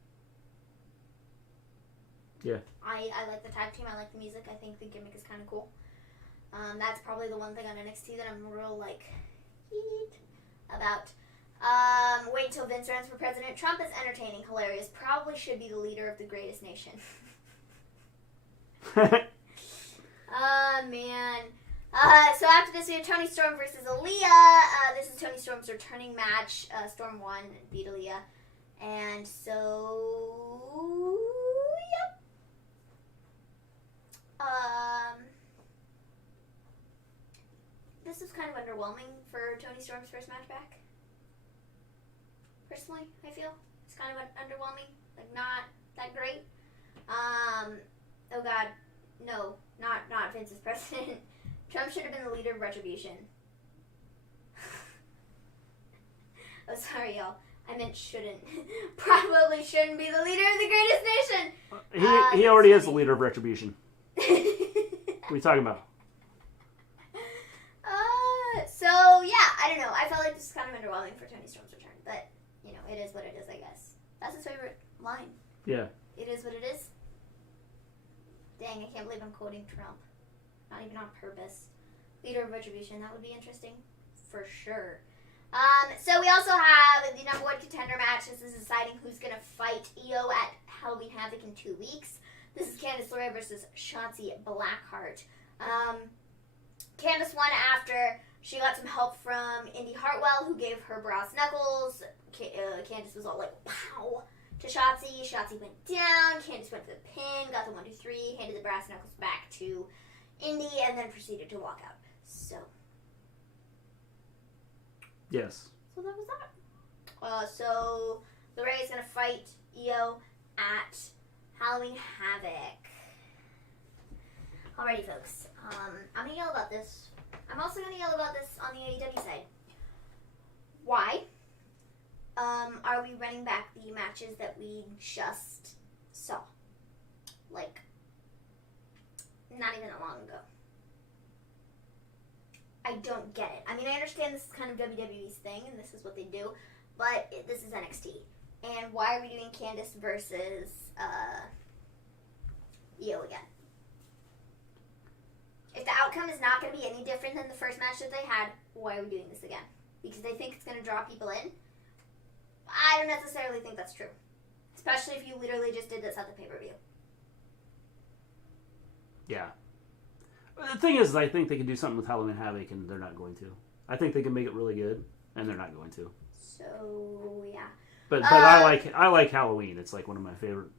Yeah. I like the tag team. I like the music. I think the gimmick is kind of cool. That's probably the one thing on NXT that I'm real, like, about. Wait until Vince runs for president. Trump is entertaining, hilarious. Probably should be the leader of the greatest nation. Man. So after this, we have Toni Storm versus Aaliyah. This is Toni Storm's returning match. Storm won, beat Aaliyah. And so, yep. This was kind of underwhelming for Toni Storm's first match back. Personally, I feel it's kind of underwhelming, like not that great. Oh God, no, not Vince's president. Trump should have been the leader of Retribution. Oh, sorry, y'all. I meant shouldn't. Probably shouldn't be the leader of the greatest nation. He already is the leader of Retribution. What are you talking about? So, yeah, I don't know. I felt like this is kind of underwhelming for Toni Storm's return. But, you know, it is what it is, I guess. That's his favorite line. Yeah. It is what it is. Dang, I can't believe I'm quoting Trump. Not even on purpose. Leader of Retribution. That would be interesting. For sure. So we also have the number one contender match. This is deciding who's going to fight Io at Halloween Havoc in 2 weeks. This is Candice LeRae versus Shotzi Blackheart. Candice won after she got some help from Indy Hartwell, who gave her brass knuckles. Candice was all like, pow, to Shotzi. Shotzi went down. Candice went for the pin, got the 1, 2, 3, handed the brass knuckles back to Indy, and then proceeded to walk out. So. Yes. So that was that. So LeRae is going to fight Io at Halloween Havoc. Alrighty, folks. I'm going to yell about this. I'm also going to yell about this on the AEW side. Why are we running back the matches that we just saw? Like, not even that long ago. I don't get it. I mean, I understand this is kind of WWE's thing, and this is what they do, but this is NXT. And why are we doing Candice versus Io again? If the outcome is not going to be any different than the first match that they had, why are we doing this again? Because they think it's going to draw people in? I don't necessarily think that's true. Especially if you literally just did this at the pay-per-view. Yeah. The thing is, I think they can do something with Halloween Havoc, and they're not going to. I think they can make it really good, and they're not going to. So, yeah. But I like Halloween. It's like one of my favorite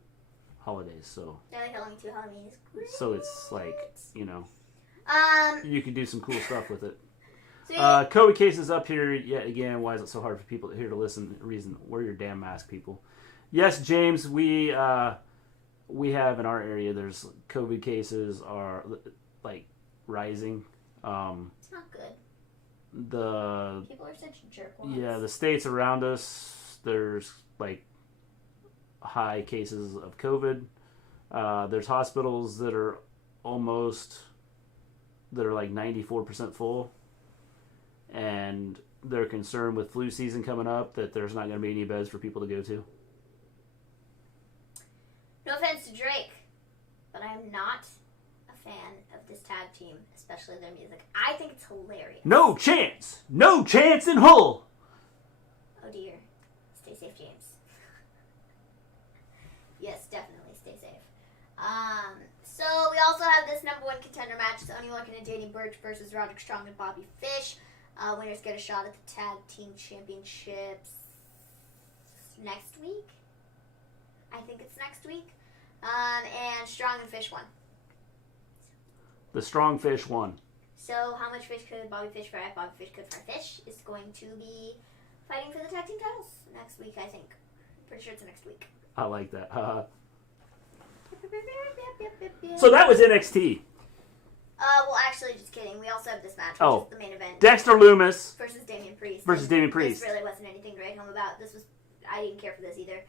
holidays. So I like Halloween too. Halloween is great. So it's like, you know, you can do some cool stuff with it. So Cody case is up here yet again. Why is it so hard for people here to listen? Reason, wear your damn mask, people. Yes, James, we have in our area. There's COVID cases are like rising. it's not good. People are such jerkwads. Yeah, the states around us, there's like high cases of COVID. There's hospitals that are like 94% full, and they're concerned with flu season coming up that there's not going to be any beds for people to go to. No offense to Drake, but I'm not a fan of this tag team, especially their music. I think it's hilarious. No chance! No chance in Hull! Oh dear. Stay safe, James. Yes, definitely stay safe. So we also have this number one contender match. It's Oney Lorcan and Danny Burch versus Roderick Strong and Bobby Fish. Winners get a shot at the tag team championships next week. I think it's next week. And Strong and Fish won. The Strong Fish won. So how much fish could Bobby Fish fry? Bobby Fish could fry fish is going to be fighting for the tag team titles next week, I think. Pretty sure it's next week. I like that. So that was NXT. Well, actually, just kidding. We also have this match, which is the main event. Dexter Lumis versus Damian Priest. This really wasn't anything to write home about. I didn't care for this either.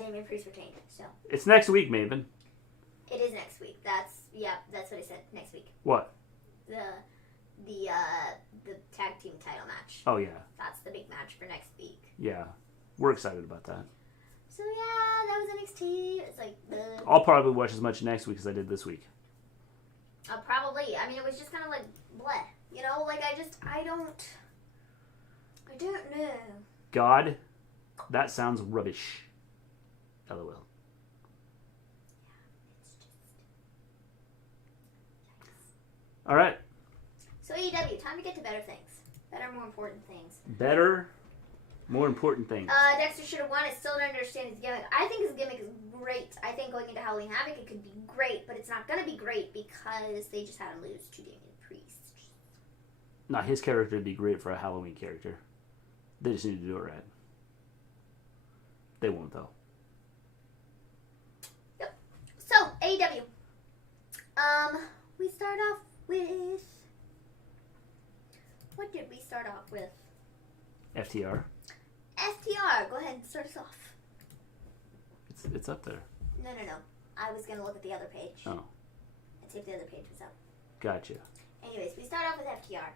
Damian Priest retained, so. It's next week, Maven. It is next week. That's what I said. Next week. What? The tag team title match. Oh yeah. That's the big match for next week. Yeah, we're excited about that. So yeah, that was NXT. It's like I'll probably watch as much next week as I did this week. Probably. I mean, it was just kind of like bleh. You know, like I don't know. God, that sounds rubbish. LOL. It's just. All right. So AEW, time to get to better things. Better, more important things. Better, more important things. Dexter should have won. I still don't understand his gimmick. I think his gimmick is great. I think going into Halloween Havoc, it could be great, but it's not going to be great because they just had him lose to Damian Priest. Nah, his character would be great for a Halloween character. They just need to do it right. They won't, though. Yep. So, AEW. We start off with... What did we start off with? FTR. FTR. Go ahead and start us off. It's up there. No. I was going to look at the other page. Oh. And see if the other page was up. Gotcha. Anyways, we start off with FTR.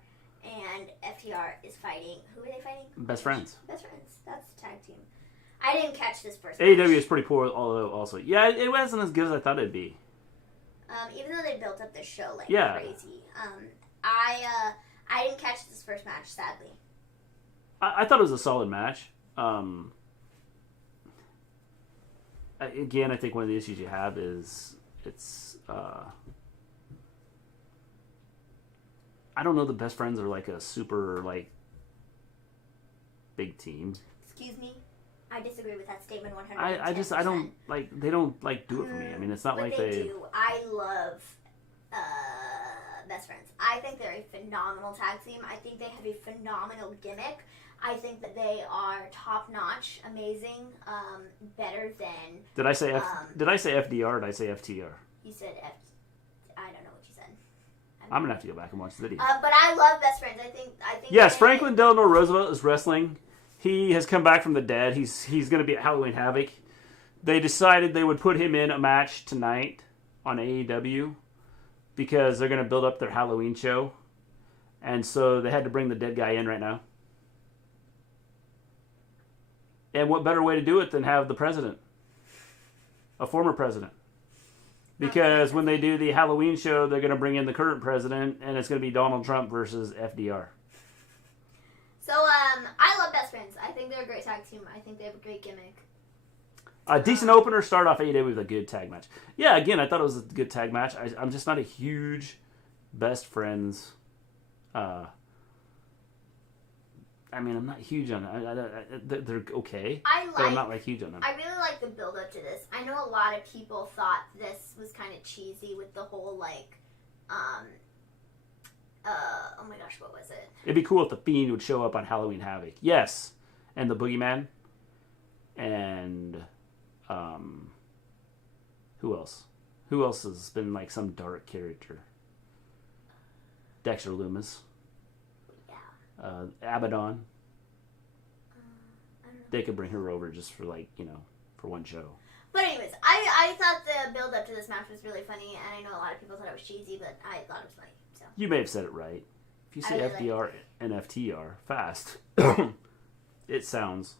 And FTR is fighting... Who are they fighting? Best Friends. Best Friends. That's the tag team. I didn't catch this first AEW match. is pretty poor, although also... Yeah, it wasn't as good as I thought it'd be. Even though they built up this show like Yeah. crazy. I didn't catch this first match, sadly. I thought it was a solid match. Again, I think one of the issues you have is it's... I don't know the Best Friends are like a super, like, big team. Excuse me? I disagree with that statement 100%. I don't, like, they don't, like, do it for me. I mean, it's not but like they do. I love Best Friends. I think they're a phenomenal tag team. I think they have a phenomenal gimmick. I think that they are top-notch, amazing, better than... Did I say FDR or did I say FTR? You said I don't know what you said. I'm gonna have to go back and watch the video. But I love Best Friends. I think. Yes, Franklin Delano Roosevelt is wrestling. He has come back from the dead. He's going to be at Halloween Havoc. They decided they would put him in a match tonight on AEW because they're going to build up their Halloween show, and so they had to bring the dead guy in right now. And what better way to do it than have the president, a former president? Because when they do the Halloween show, they're going to bring in the current president, and it's going to be Donald Trump versus FDR. So, I love Best Friends. I think they're a great tag team. I think they have a great gimmick. A decent opener, start off AEW with a good tag match. Yeah, again, I thought it was a good tag match. I'm just not a huge Best Friends. I mean, I'm not huge on it. They're okay, but I'm not like huge on them. I really like the build up to this. I know a lot of people thought this was kind of cheesy with the whole like, oh my gosh, what was it? It'd be cool if the Fiend would show up on Halloween Havoc. Yes, and the Boogeyman, and who else? Who else has been like some dark character? Dexter Lumis. Abaddon. They could bring her over just for for one show. But anyways, I thought the build up to this match was really funny, and I know a lot of people thought it was cheesy, but I thought it was funny. So you may have said it right. If you say FDR and FTR fast, it sounds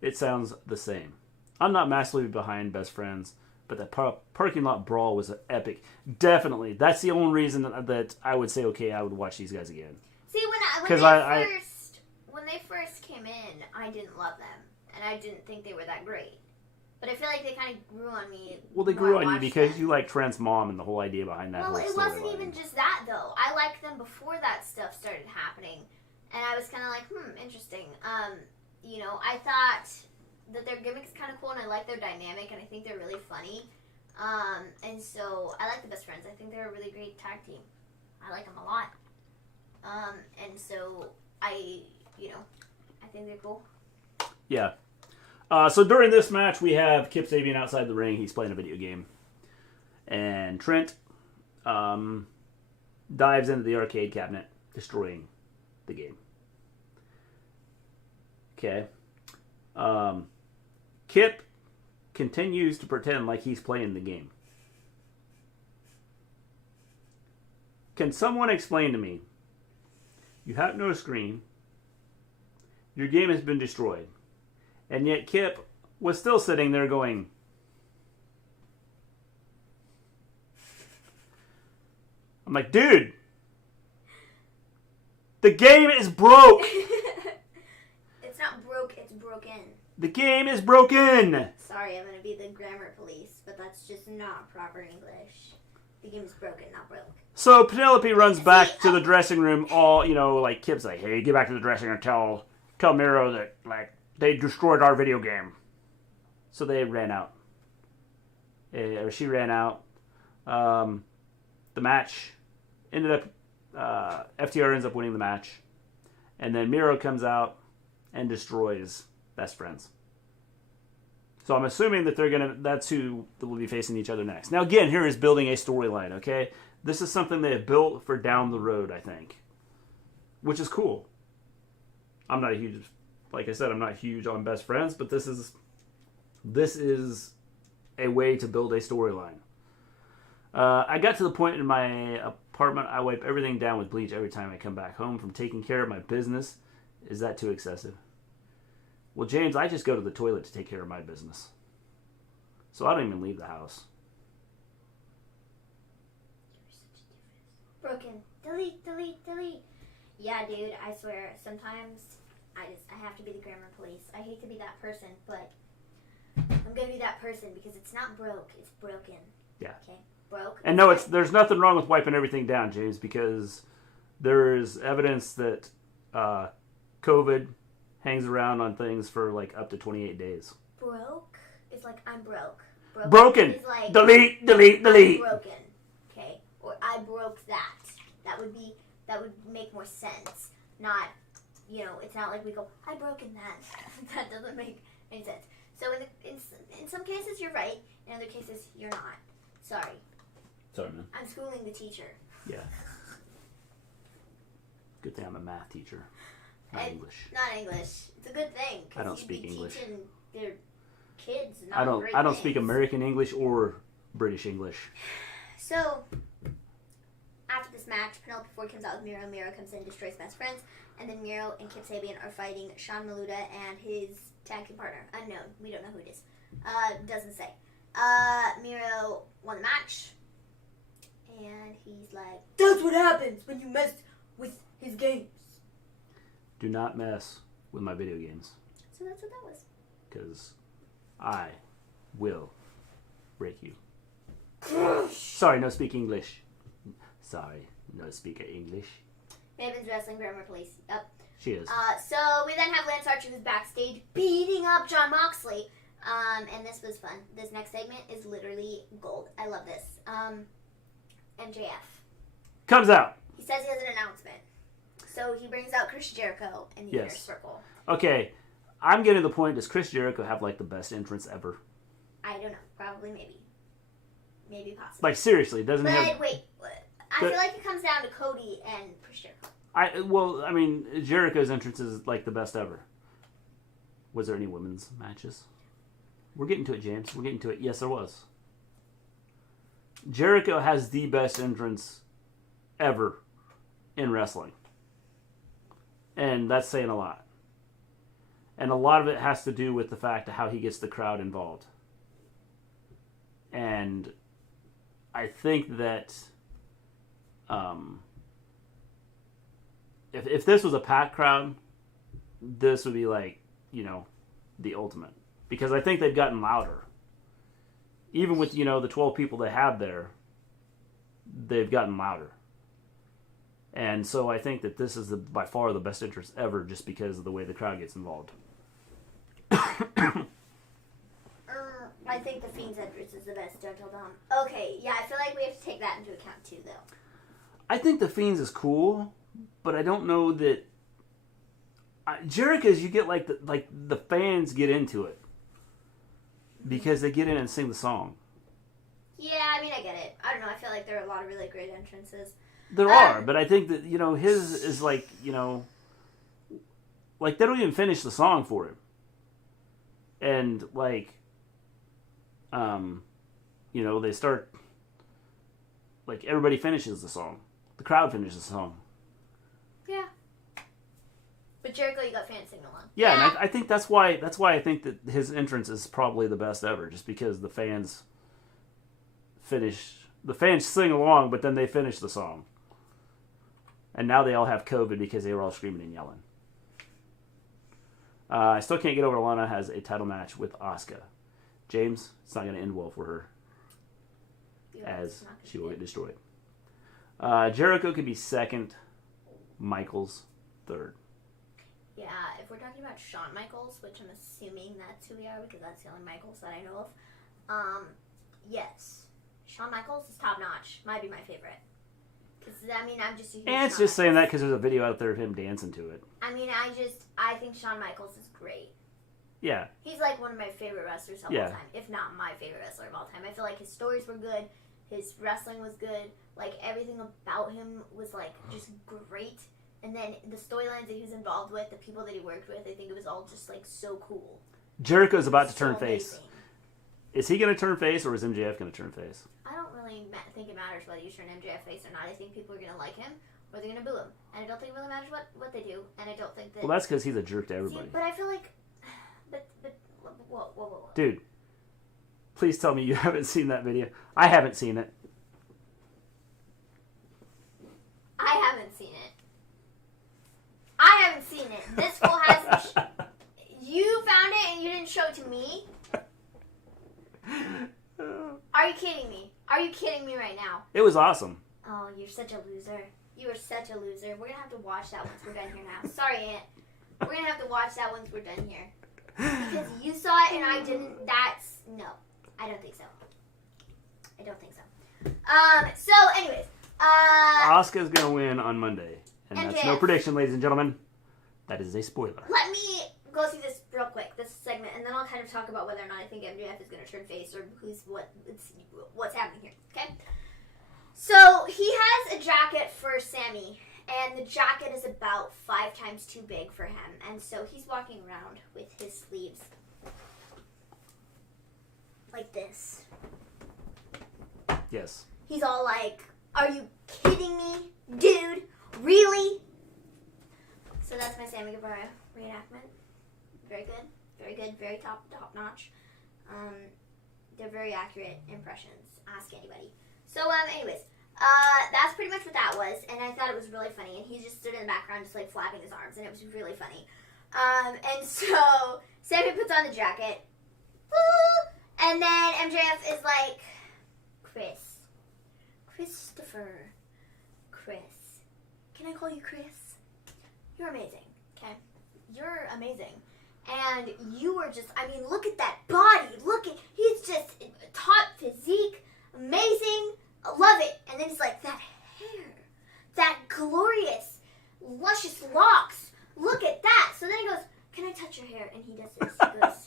the same. I'm not massively behind Best Friends, but that parking lot brawl was epic. Definitely, that's the only reason that I would say okay, I would watch these guys again. See, when they first came in, I didn't love them, and I didn't think they were that great. But I feel like they kind of grew on me. Well, they grew on you because you like Trent's mom and the whole idea behind that. Well, it wasn't even just that though. I liked them before that stuff started happening, and I was kind of like, interesting. I thought that their gimmick is kind of cool, and I like their dynamic, and I think they're really funny. And so I like the Best Friends. I think they're a really great tag team. I like them a lot. And so I think they're cool. Yeah. So during this match, we have Kip Sabian outside the ring. He's playing a video game. And Trent dives into the arcade cabinet, destroying the game. Okay. Kip continues to pretend like he's playing the game. Can someone explain to me? You have no screen. Your game has been destroyed. And yet Kip was still sitting there going, like, dude, the game is broke. It's not broke, it's broken. The game is broken. Sorry, I'm going to be the grammar police, but that's just not proper English. The game is broken, not broke. So Penelope runs back to the dressing room. All like Kip's like, "Hey, get back to the dressing room. Tell Miro that like they destroyed our video game." So they ran out. Or she ran out. The match ended up. FTR ends up winning the match, and then Miro comes out and destroys Best Friends. So I'm assuming that that's who will be facing each other next. Now again, here is building a storyline, okay? This is something they have built for down the road, I think. Which is cool. I'm not a huge on Best Friends, but this is a way to build a storyline. I got to the point in my apartment, I wipe everything down with bleach every time I come back home from taking care of my business. Is that too excessive? Well, James, I just go to the toilet to take care of my business. So I don't even leave the house. Broken. Delete, delete, delete. Yeah, dude, I swear, sometimes I have to be the grammar police. I hate to be that person, but I'm going to be that person because it's not broke, it's broken. Yeah. Okay? Broke. And no, there's nothing wrong with wiping everything down, James, because there is evidence that COVID hangs around on things for like up to 28 days. Broke is like I'm broke. Broken. Is like delete, delete, delete. I'm broken. Okay? Or I broke that. That would make more sense. Not, it's not like we go, I broken that. That doesn't make any sense. So in some cases you're right, in other cases you're not. Sorry. Sorry, man. I'm schooling the teacher. Yeah. Good thing I'm a math teacher. Not English. Not English. It's a good thing. I don't speak English. Teaching their kids. I don't speak American English or British English. So after this match, Penelope Ford comes out with Miro. Miro comes in, destroys Best Friends, and then Miro and Kip Sabian are fighting Sean Maluda and his tag team partner. Unknown. We don't know who it is. Doesn't say. Miro won the match, and he's like, "That's what happens when you mess with his games." Do not mess with my video games. So that's what that was. Because I will break you. Sorry, no speak English. Sorry, no speak English. Maven's Wrestling Grammar Police. Yep. She is. So we then have Lance Archer who's backstage beating up Jon Moxley. And this was fun. This next segment is literally gold. I love this. MJF comes out. He says he has an announcement. So he brings out Chris Jericho in the inner circle. Okay, I'm getting to the point, does Chris Jericho have like the best entrance ever? I don't know. Probably, maybe. Maybe possibly. Like seriously, doesn't he have... Wait. I feel like it comes down to Cody and Chris Jericho. I mean, Jericho's entrance is like the best ever. Was there any women's matches? We're getting to it, James. We're getting to it. Yes, there was. Jericho has the best entrance ever in wrestling. And that's saying a lot. And a lot of it has to do with the fact of how he gets the crowd involved. And I think that if this was a packed crowd, this would be like, the ultimate. Because I think they've gotten louder. Even with, the 12 people they have there, they've gotten louder. And so I think that this is by far the best entrance ever just because of the way the crowd gets involved. I think the Fiend's entrance is the best, Gentle Dom. Okay, yeah, I feel like we have to take that into account too, though. I think the Fiend's is cool, but I don't know that... Jericho's, you get the fans get into it. Because they get in and sing the song. Yeah, I mean, I get it. I don't know, I feel like there are a lot of really great entrances. There are, but I think that, his is like, they don't even finish the song for him. And, they start, everybody finishes the song. The crowd finishes the song. Yeah. But Jericho, you got fans singing along. Yeah, and I think that's why I think that his entrance is probably the best ever, just because the fans finish the fans sing along, but then they finish the song. And now they all have COVID because they were all screaming and yelling. I still can't get over Lana has a title match with Asuka. James, it's not going to end well for her. As she will get destroyed. Jericho could be second. Michaels third. Yeah, if we're talking about Shawn Michaels, which I'm assuming that's who we are because that's the only Michaels that I know of. Yes. Shawn Michaels is top notch. Might be my favorite. Because, I mean, I'm just a huge And it's Shawn just saying that Michaels. because there's a video out there of him dancing to it. I mean, I think Shawn Michaels is great. Yeah. He's like one of my favorite wrestlers of all Yeah. time, if not my favorite wrestler of all time. I feel like his stories were good, his wrestling was good, like everything about him was like just great. And then the storylines that he was involved with, the people that he worked with, I think it was all just like so cool. Jericho's about to turn So face. amazing. Is he going to turn face or is MJF going to turn face? I don't really think it matters whether you turn MJF face or not. I think people are going to like him or they're going to boo him. And I don't think it really matters what they do. And I don't think that... Well, that's because he's a jerk to everybody. See, but I feel like... But whoa. Dude, please tell me you haven't seen that video. I haven't seen it. I haven't seen it. I haven't seen it. This fool hasn't... You found it and you didn't show it to me? Are you kidding me? Are you kidding me right now? It was awesome. Oh, you're such a loser. You are such a loser. We're going to have to watch that once we're done here now. Sorry, Aunt. We're going to have to watch that once we're done here. Because you saw it and I didn't. That's... No. I don't think so. I don't think so. So, anyways. Asuka's going to win on Monday. And that's MJF. no prediction, ladies and gentlemen. That is a spoiler. Let me go through this real quick, this segment, and then I'll kind of talk about whether or not I think MJF is going to turn face or what's happening here, okay? So, he has a jacket for Sammy, and the jacket is about 5 times too big for him, and so he's walking around with his sleeves like this. Yes. He's all like, are you kidding me, dude? Really? So that's my Sammy Guevara reenactment. Very good. Very good. Very top notch. They're very accurate impressions. Ask anybody. So, anyways, that's pretty much what that was, and I thought it was really funny, and he just stood in the background just, like, flapping his arms, and it was really funny. And so, Sammy puts on the jacket, and then MJF is like, Christopher, can I call you Chris? You're amazing, okay? You're amazing. And you were just, I mean, look at that body. He's just top physique, amazing, I love it. And then he's like, that hair, that glorious, luscious locks, look at that. So then he goes, can I touch your hair? And he does this. He goes,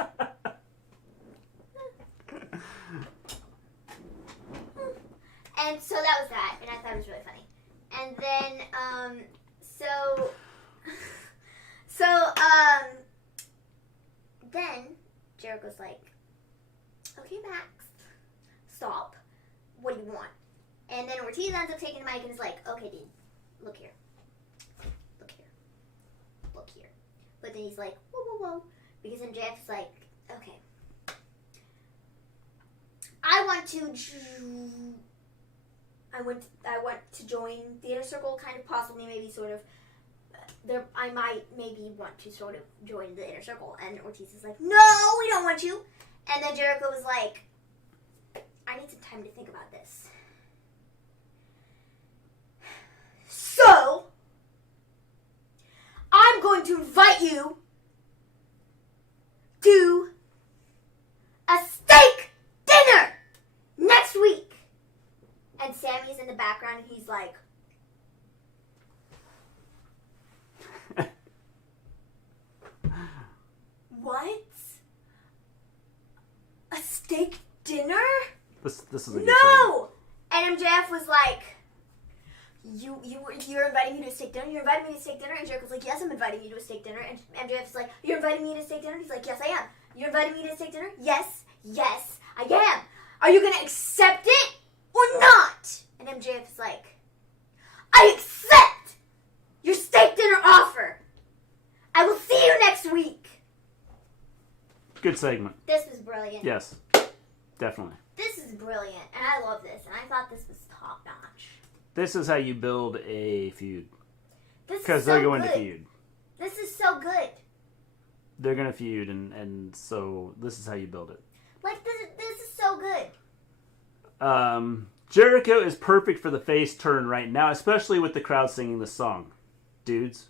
and so that was that, and I thought it was really funny. And then, then Jericho's like, okay, Max, stop. What do you want? And then Ortiz ends up taking the mic and is like, okay, dude, look here. But then he's like, whoa. Because then Jeff's like, okay. I want to join the inner circle, kind of, possibly, maybe, sort of. I might maybe want to sort of join the inner circle. And Ortiz is like, no, we don't want you. And then Jericho was like, I need some time to think about this. So, I'm going to invite you to a steak dinner next week. And Sammy's in the background and he's like, what? A steak dinner? This is a good No! And MJF was like, you're inviting me to a steak dinner? You're inviting me to a steak dinner? And Jericho's like, yes, I'm inviting you to a steak dinner. And MJF's like, you're inviting me to a steak dinner? He's like, yes, I am. You're inviting me to a steak dinner? Yes, I am. Are you going to accept it or not? And MJF's like, I accept your steak dinner offer. I will see you next week. Good segment. This was brilliant. Yes. Definitely. This is brilliant, and I love this, and I thought this was top notch. This is how you build a feud. This is Because so they're going good. to feud. This is so good. They're going to feud, and so this is how you build it. Like, this is so good. Jericho is perfect for the face turn right now, especially with the crowd singing the song. Dudes,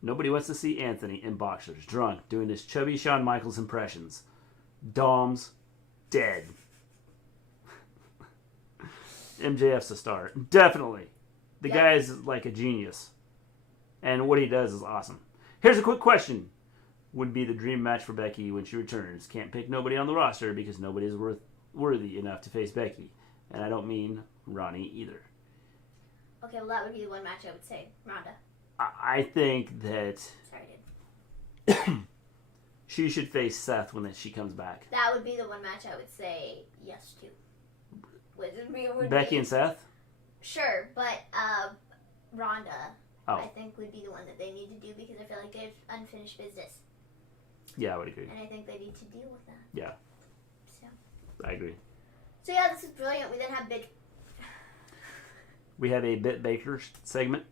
nobody wants to see Anthony in boxers, drunk, doing his chubby Shawn Michaels impressions. Dom's dead. MJF's a star. Definitely. The guy is like a genius. And what he does is awesome. Here's a quick question. Would be the dream match for Becky when she returns. Can't pick nobody on the roster because nobody is worthy enough to face Becky. And I don't mean Ronnie either. Okay, well, that would be the one match I would say. Ronda. I think that Sorry, dude. she should face Seth when she comes back. That would be the one match I would say yes to. Becky and Seth? Sure, but Ronda, Oh. I think, would be the one that they need to do because I feel like they have unfinished business. Yeah, I would agree. And I think they need to deal with that. Yeah. So. I agree. So yeah, this is brilliant. We then have We have a Bit Baker segment.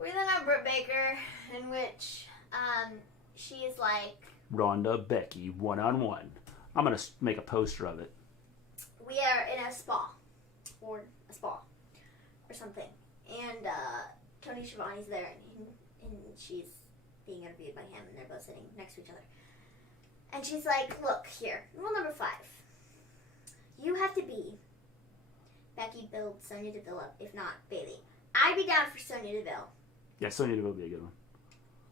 We then have Britt Baker, in which she is like, Ronda, Becky, one-on-one. I'm going to make a poster of it. we are in a spa. Or a spa. Or something. And Tony Schiavone's there, and she's being interviewed by him, and they're both sitting next to each other. And she's like, look, here, rule number 5. You have to be Becky, build Sonya Deville up, if not Bayley. I'd be down for Sonya Deville. Yeah, Sonya Deville would be a good one.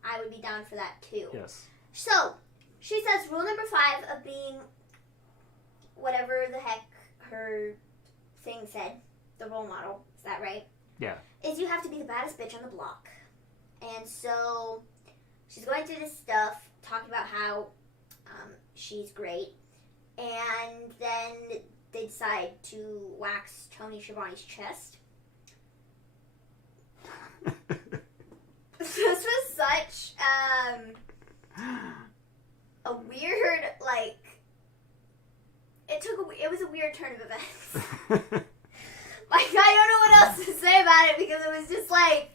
I would be down for that too. Yes. So, she says rule number 5 of being whatever the heck her thing said, the role model, is that right? Yeah. Is you have to be the baddest bitch on the block. And so, she's going through this stuff, talking about how she's great. And then they decide to wax Tony Schiavone's chest. This was such a weird, like, it was a weird turn of events. Like, I don't know what else to say about it because it was just like,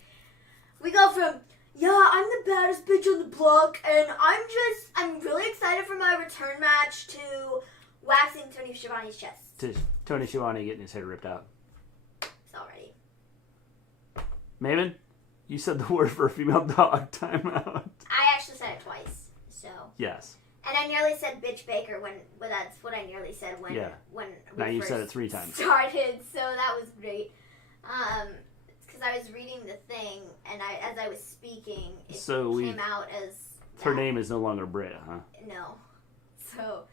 we go from, yeah, I'm the baddest bitch on the block, and I'm really excited for my return match to waxing Tony Schiavone's chest. To Tony Schiavone getting his hair ripped out. It's already. Maven, you said the word for a female dog. Timeout. I actually said it twice, so. Yes. And I nearly said bitch Baker when that's what I nearly said when we now you first said it 3 times. started, so that was great. Because I was reading the thing, and as I was speaking, it came out as her name is no longer Britt, huh? No. So,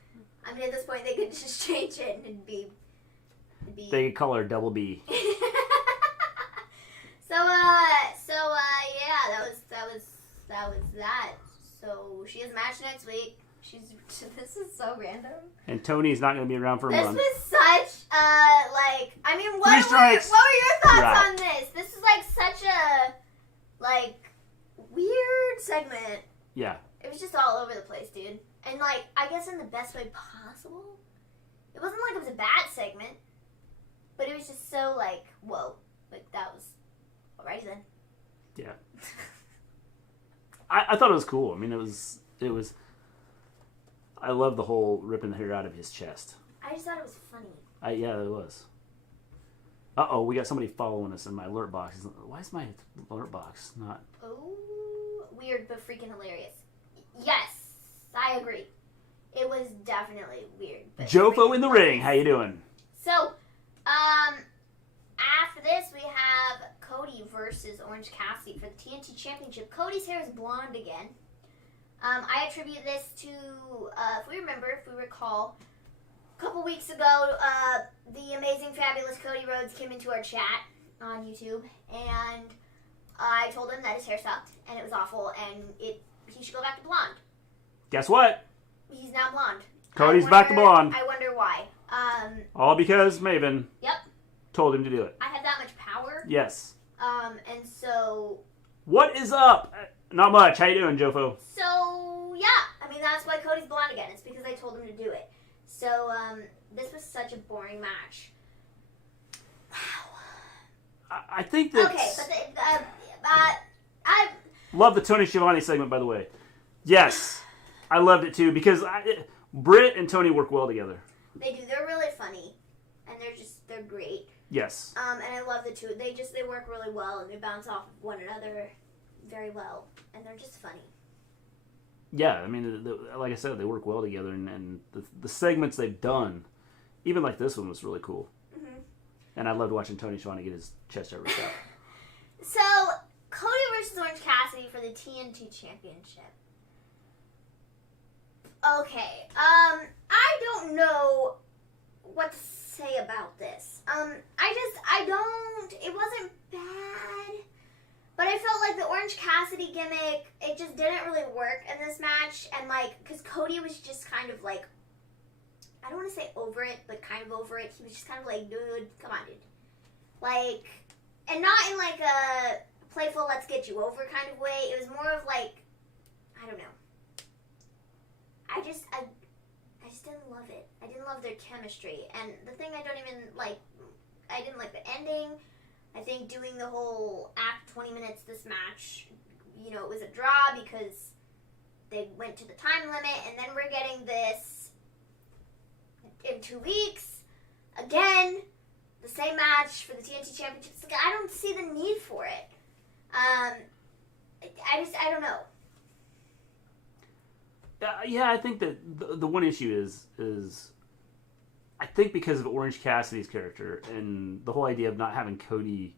I mean, at this point, they could just change it and be They could call her Double B. that was that. So she has a match next week. This is so random. And Tony's not going to be around for a month. This was such I mean, what were your thoughts on this? This is like such a weird segment. Yeah. It was just all over the place, dude. And I guess in the best way possible. It wasn't like it was a bad segment, but it was just so whoa. That was alrighty then. Yeah. I thought it was cool. I mean, it was. I love the whole ripping the hair out of his chest. I just thought it was funny. Yeah, it was. Uh-oh, we got somebody following us in my alert box. Why is my alert box not... Oh, weird but freaking hilarious. Yes, I agree. It was definitely weird. But Jofo in the ring. How you doing? So, after this, we have Cody versus Orange Cassidy for the TNT Championship. Cody's hair is blonde again. I attribute this to, if we recall, a couple weeks ago, the amazing, fabulous Cody Rhodes came into our chat on YouTube, and I told him that his hair sucked, and it was awful, and he should go back to blonde. Guess what? He's now blonde. Cody's back to blonde. I wonder why. All because Maven told him to do it. I have that much power. Yes. And so... What is up? Not much. How you doing, Jofo? So, yeah. I mean, that's why Cody's blonde again. It's because I told him to do it. So, this was such a boring match. Wow. I think that... Okay, but I... Love the Tony Schiavone segment, by the way. Yes, I loved it too, because Britt and Tony work well together. They do. They're really funny. And they're great. Yes. And I love the two. They work really well, and they bounce off of one another very well. And they're just funny. Yeah, I mean, like I said, they work well together, and the segments they've done, even like this one, was really cool. Mm-hmm. And I loved watching Tony Schiavone get his chest out ripped out. So, Cody versus Orange Cassidy for the TNT Championship. Okay, I don't know what to say about this. It wasn't bad. But I felt like the Orange Cassidy gimmick, it just didn't really work in this match. And, because Cody was just kind of, I don't want to say over it, but kind of over it. He was just kind of like, dude, come on, dude. And not in, a playful, let's get you over kind of way. It was more of, I don't know. I just didn't love it. I didn't love their chemistry. And the thing I didn't like the ending. I think doing the whole act 20 minutes this match, it was a draw because they went to the time limit, and then we're getting this in 2 weeks. Again, the same match for the TNT Championship. I don't see the need for it. I don't know. Yeah, I think that the one issue is I think because of Orange Cassidy's character and the whole idea of not having Cody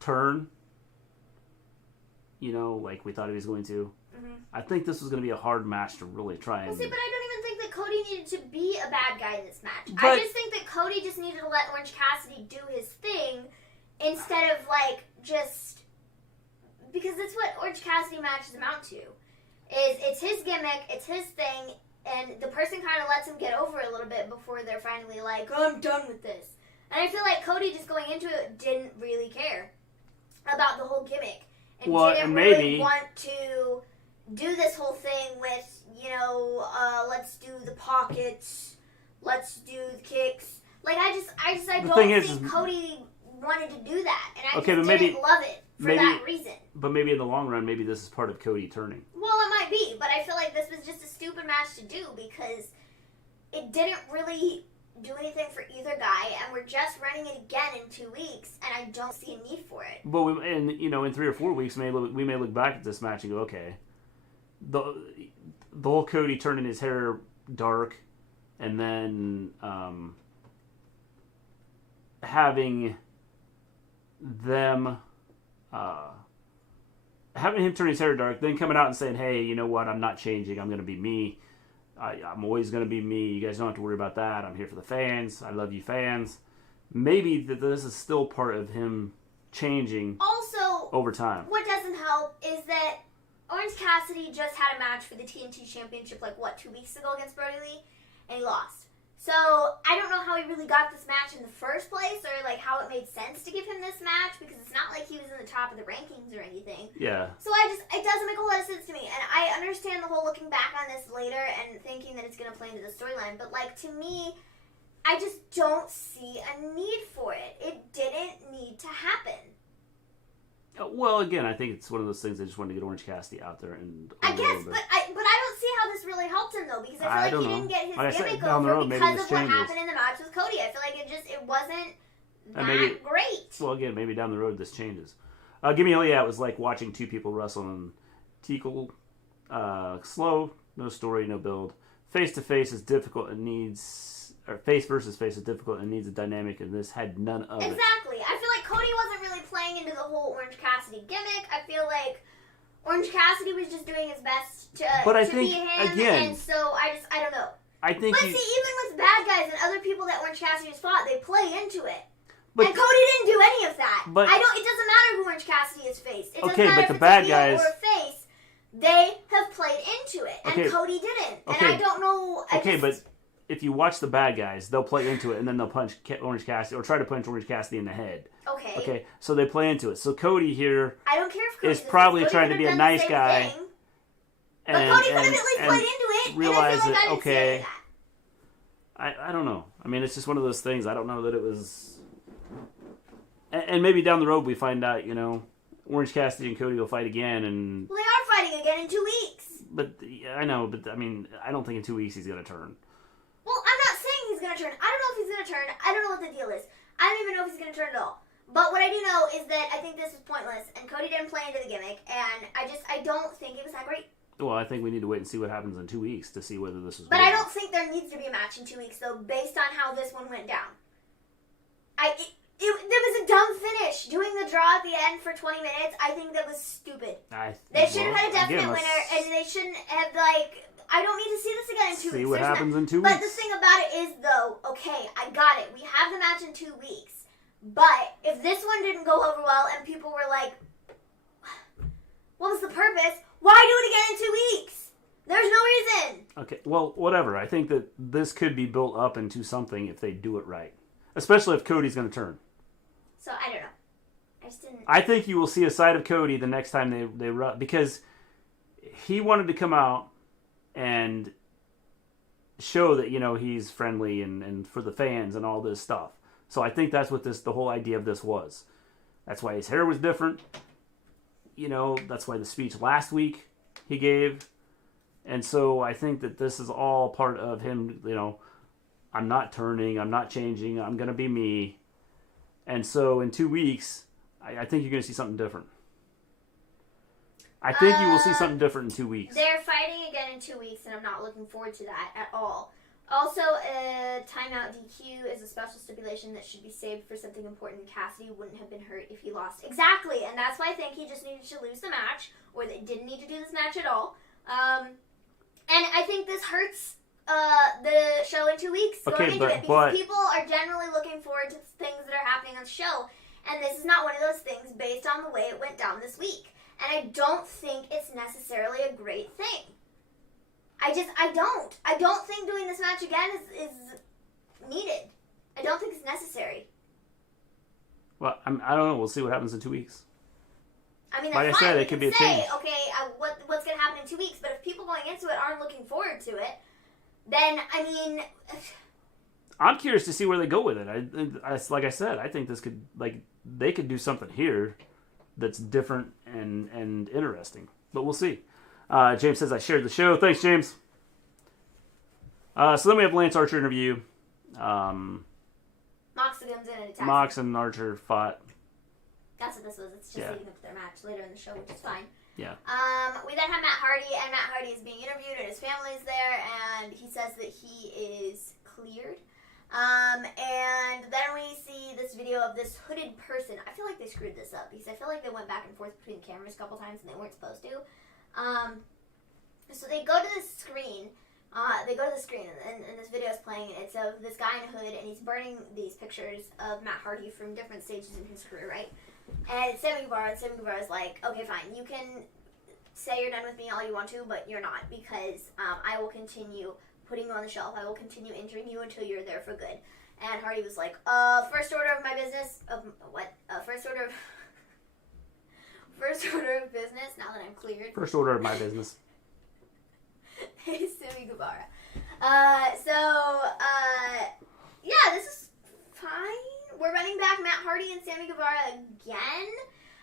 turn, like we thought he was going to. Mm-hmm. I think this was going to be a hard match to really try and... Well, see, but I don't even think that Cody needed to be a bad guy in this match. I just think that Cody just needed to let Orange Cassidy do his thing instead of, just... Because that's what Orange Cassidy matches amount to. It's his gimmick, it's his thing, and the person kind of lets him get over it a little bit before they're finally like, oh, I'm done with this. And I feel like Cody just going into it didn't really care about the whole gimmick. And didn't really want to do this whole thing with, let's do the pockets, let's do the kicks. I don't think Cody wanted to do that. And I just didn't love it for that reason. But maybe in the long run, maybe this is part of Cody turning. Well, it might be, but I feel like this was just a stupid match to do because it didn't really do anything for either guy, and we're just running it again in 2 weeks, and I don't see a need for it. But in 3 or 4 weeks, we may look back at this match and go, okay, the whole Cody turning his hair dark, and then having them. Having him turn his hair dark, then coming out and saying, hey, you know what, I'm not changing, I'm going to be me. I'm always going to be me. You guys don't have to worry about that. I'm here for the fans. I love you fans. Maybe this is still part of him changing over time. What doesn't help is that Orange Cassidy just had a match for the TNT Championship 2 weeks ago against Brody Lee, and he lost. So, I don't know how he really got this match in the first place, or how it made sense to give him this match, because it's not like he was in the top of the rankings or anything. Yeah. So it doesn't make a whole lot of sense to me, and I understand the whole looking back on this later and thinking that it's going to play into the storyline, but to me, I just don't see a need for it. It didn't need to happen. Well, again, I think it's one of those things I just wanted to get Orange Cassidy out there and... I guess, but I don't see how this really helped him, though, because I feel like he didn't get his gimmick over because of what happened in the match with Cody. I feel like it wasn't that great. Well, again, maybe down the road this changes. Give me a it was like watching two people wrestle in Teakle. Slow, no story, no build. Face-to-face is difficult and needs... Or face versus face is difficult and needs a dynamic, and this had none of it. Exactly. I feel like Cody wasn't really playing into the whole Orange Cassidy gimmick. I feel like Orange Cassidy was just doing his best to be him, and so I don't know. But see, even with bad guys and other people that Orange Cassidy has fought, they play into it. And Cody didn't do any of that. It doesn't matter who Orange Cassidy has faced. It doesn't matter if it's a heel or a face. They have played into it, and Cody didn't. And I don't know. But if you watch the bad guys, they'll play into it, and then they'll punch Orange Cassidy, or try to punch Orange Cassidy in the head. Okay, so they play into it. So Cody here I don't care if Cody is probably trying to be a nice guy. But Cody could have at least played into it. Realize and I feel like that, I didn't see any of that. I don't know. I mean, it's just one of those things. I don't know that it was... And maybe down the road we find out, Orange Cassidy and Cody will fight again, and... Well, they are fighting again in 2 weeks. But, I know, but, I mean, I don't think in 2 weeks he's going to turn. Well, I'm not saying he's going to turn. I don't know if he's going to turn. I don't know what the deal is. I don't even know if he's going to turn at all. But what I do know is that I think this was pointless, and Cody didn't play into the gimmick, and I don't think it was that great. Well, I think we need to wait and see what happens in 2 weeks to see whether this is... But I don't think there needs to be a match in 2 weeks, though, based on how this one went down. There was a dumb finish. Doing the draw at the end for 20 minutes, I think that was stupid. They should have had a definite winner, and they shouldn't have, I don't need to see this again in 2 weeks. See what happens in 2 weeks. But the thing about it is, though, okay, I got it. We have the match in 2 weeks. But if this one didn't go over well and people were like, what was the purpose? Why do it again in 2 weeks? There's no reason. Okay, well, whatever. I think that this could be built up into something if they do it right. Especially if Cody's going to turn. So, I don't know. I just didn't... I think you will see a side of Cody the next time they run. Because he wanted to come out and show that, he's friendly and for the fans and all this stuff. So I think that's what the whole idea of this was. That's why his hair was different. That's why the speech last week he gave. And so I think that this is all part of him, I'm not turning, I'm not changing, I'm going to be me. And so in 2 weeks, I think you're going to see something different. I think you will see something different in 2 weeks. They're fighting again in 2 weeks, and I'm not looking forward to that at all. Also, timeout DQ is a special stipulation that should be saved for something important. Cassidy wouldn't have been hurt if he lost. Exactly, and that's why I think he just needed to lose the match, or they didn't need to do this match at all. And I think this hurts the show in 2 weeks going into it, because people are generally looking forward to things that are happening on the show, and this is not one of those things based on the way it went down this week. And I don't think it's necessarily a great thing. I don't think doing this match again is needed. I don't think it's necessary. Well, I don't know. We'll see what happens in 2 weeks. I mean, like I said, it could be a change. Okay, what's going to happen in 2 weeks? But if people going into it aren't looking forward to it, then, I mean... I'm curious to see where they go with it. Like I said, I think this could, they could do something here that's different and interesting. But we'll see. James says, I shared the show. Thanks, James. So then we have Lance Archer interview. Moxley comes in and attacks. Mox and Archer fought. That's what this was. It's just leading up to their match later in the show, which is fine. Yeah. We then have Matt Hardy, and Matt Hardy is being interviewed, and his family's there, and he says that he is cleared. And then we see this video of this hooded person. I feel like they screwed this up, because I feel like they went back and forth between the cameras a couple times, and they weren't supposed to. So they go to the screen. And this video is playing, and it's of this guy in a hood, and he's burning these pictures of Matt Hardy from different stages in his career, right? And it's Sammy Guevara, and Sammy Guevara's like, okay, fine, you can say you're done with me all you want to, but you're not, because I will continue putting you on the shelf. I will continue injuring you until you're there for good. And Hardy was like, first order of my business, first order of business, now that I'm cleared. First order of my business. Hey, Sammy Guevara. Yeah, this is fine. We're running back Matt Hardy and Sammy Guevara again.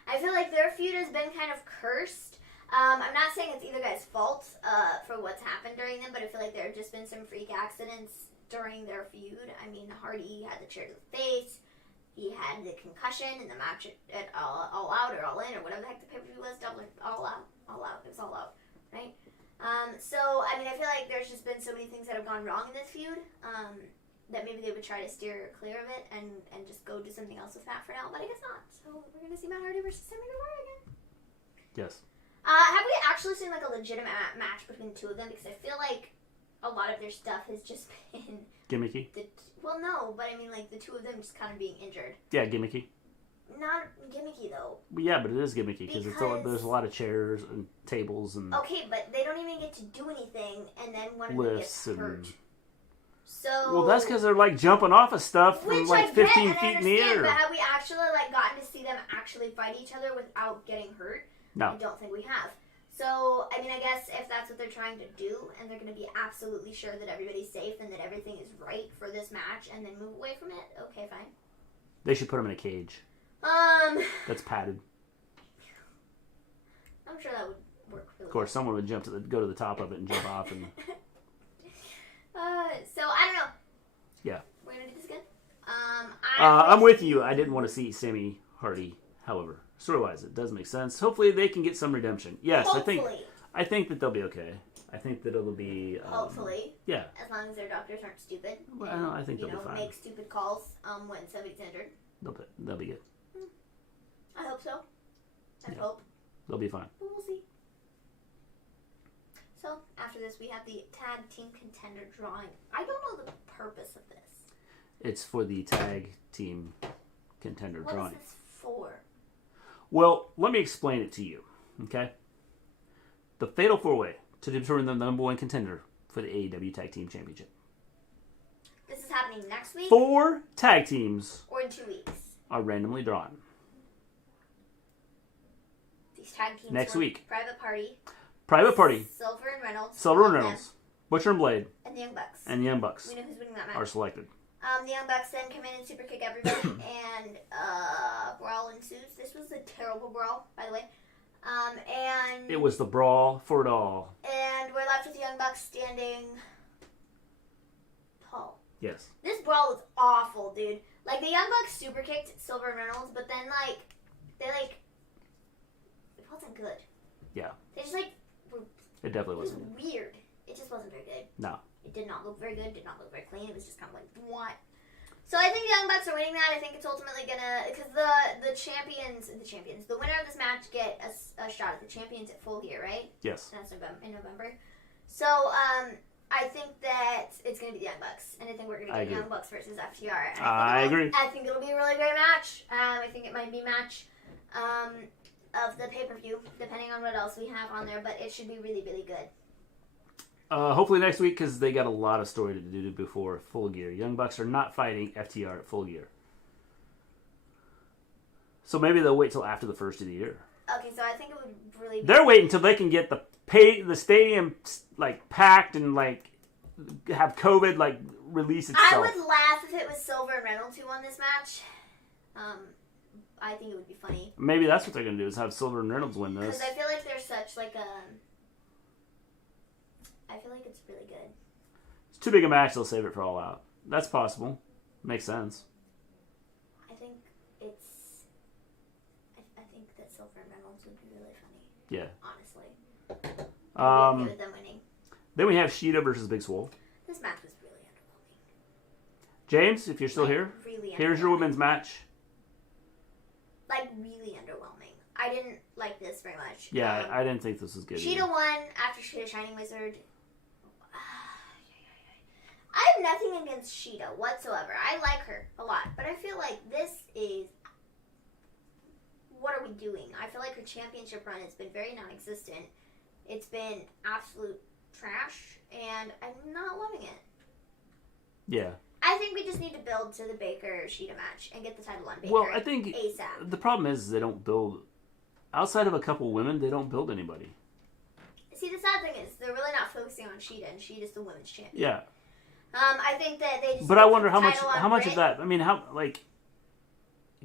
I feel like their feud has been kind of cursed. I'm not saying it's either guy's fault for what's happened during them, but I feel like there have just been some freak accidents during their feud. I mean, Hardy had the chair to the face. He had the concussion in the match at All Out or All In or whatever the heck the pay-per-view was. All Out. It was All Out, right? So, I mean, I feel like there's just been so many things that have gone wrong in this feud that maybe they would try to steer clear of it and just go do something else with Matt for now, but I guess not. So, we're going to see Matt Hardy versus Sammy Guevara again. Yes. Have we actually seen, like, a legitimate match between the two of them? Because I feel like a lot of their stuff has just been... Gimmicky? Well, no, but I mean, like, the two of them just kind of being injured. Yeah, gimmicky. Not gimmicky, though. Yeah, but it is gimmicky because there's a lot of chairs and tables and... Okay, but they don't even get to do anything, and then one of them gets hurt. So... Well, that's because they're, like, jumping off of stuff from, like, 15 feet in the air. But have we actually, like, gotten to see them actually fight each other without getting hurt? No. I don't think we have. So, I mean, I guess if that's what they're trying to do, and they're going to be absolutely sure that everybody's safe and that everything is right for this match, and then move away from it, okay, fine. They should put him in a cage. That's padded. I'm sure that would work really Of course, someone would go to the top of it and jump off. And so, I don't know. Yeah. We're going to do this again? I'm with you. I didn't want to see Sammy Hardy, however. Story-wise, it does make sense. Hopefully, they can get some redemption. Yes, Hopefully. I think that they'll be okay. I think that it'll be... Hopefully. Yeah. As long as their doctors aren't stupid. Well, and, I think they'll be fine. Make stupid calls when somebody's injured. They'll be good. I hope so. I Yeah. hope. They'll be fine. But we'll see. So, after this, we have the tag team contender drawing. I don't know the purpose of this. It's for the tag team contender drawing. What is this for? Well, let me explain it to you, okay? The Fatal 4-Way to determine the number one contender for the AEW Tag Team Championship. This is happening next week? 4 tag teams Or in 2 weeks? are randomly drawn. These tag teams Next week. Private Party. Private Party. Silver and Reynolds. Silver and Reynolds. Butcher and Blade. And the Young Bucks. And the Young Bucks We know who's winning that match. are selected. The Young Bucks then come in and super kick everybody, and brawl ensues. This was a terrible brawl, by the way. And It was the brawl for it all. And we're left with the Young Bucks standing tall. Yes. This brawl was awful, dude. Like, the Young Bucks super kicked Silver and Reynolds, but then, it wasn't good. Yeah. They just, It definitely it was wasn't. weird. It just wasn't very good. No. It did not look very good, did not look very clean. It was just kind of like, what? So I think the Young Bucks are winning that. I think it's ultimately gonna, because the winner of this match get a shot at the champions at Full Gear, right? Yes. That's in November. So I think that it's gonna be the Young Bucks, and I think we're gonna get Young Bucks versus FTR. And I agree. I think it'll be a really great match. I think it might be match of the pay-per-view, depending on what else we have on there, but it should be really, really good. Hopefully next week, because they got a lot of story to do before Full Gear. Young Bucks are not fighting FTR at Full Gear. So maybe they'll wait till after the first of the year. Okay, so I think it would really be... They're waiting until they can get the stadium packed and have COVID release itself. I would laugh if it was Silver and Reynolds who won this match. I think it would be funny. Maybe that's what they're going to do, is have Silver and Reynolds win this. Because I feel like there's such I feel like it's really good. It's too big a match, they'll save it for All Out. That's possible. Makes sense. I think it's... I think that Silver and Reynolds would be really funny. Yeah. Honestly. I'd be okay with them winning. Then we have Shida versus Big Swole. This match was really underwhelming. James, if you're still here, really here's your women's match. Really underwhelming. I didn't like this very much. Yeah, I didn't think this was good. Shida won after Shida Shining Wizard. I have nothing against Shida whatsoever. I like her a lot. But I feel like this is... What are we doing? I feel like her championship run has been very non-existent. It's been absolute trash. And I'm not loving it. Yeah. I think we just need to build to the Baker-Shida match and get the title on Baker. Well, I think ASAP. The problem is they don't build... Outside of a couple women, they don't build anybody. See, the sad thing is they're really not focusing on Shida, and Shida's the women's champion. Yeah. I think that they just... But I wonder how much Britt. of that... I mean,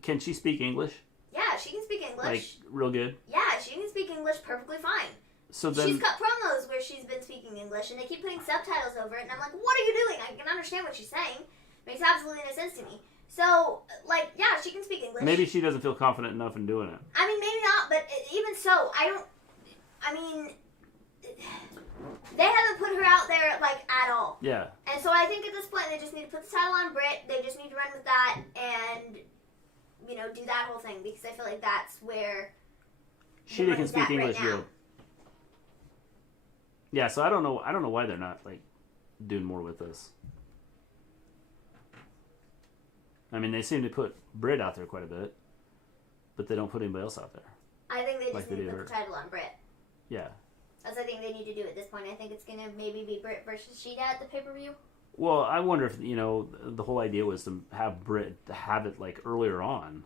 can she speak English? Yeah, she can speak English. Real good? Yeah, she can speak English perfectly fine. So then... She's cut promos where she's been speaking English, and they keep putting subtitles over it, and I'm like, what are you doing? I can understand what she's saying. Makes absolutely no sense to me. So, yeah, she can speak English. Maybe she doesn't feel confident enough in doing it. I mean, maybe not, but even so, they haven't put her out there, at all. Yeah. And so I think at this point, they just need to put the title on Britt. They just need to run with that and, do that whole thing, because I feel like that's where Shida can speak English right now. good. Yeah, so I don't know why they're not, doing more with this. I mean, they seem to put Britt out there quite a bit, but they don't put anybody else out there. I think they just need to put the title on Britt. Yeah. That's what I think they need to do at this point. I think it's going to maybe be Britt versus Shida at the pay-per-view. Well, I wonder if, the whole idea was to have Britt have it, earlier on,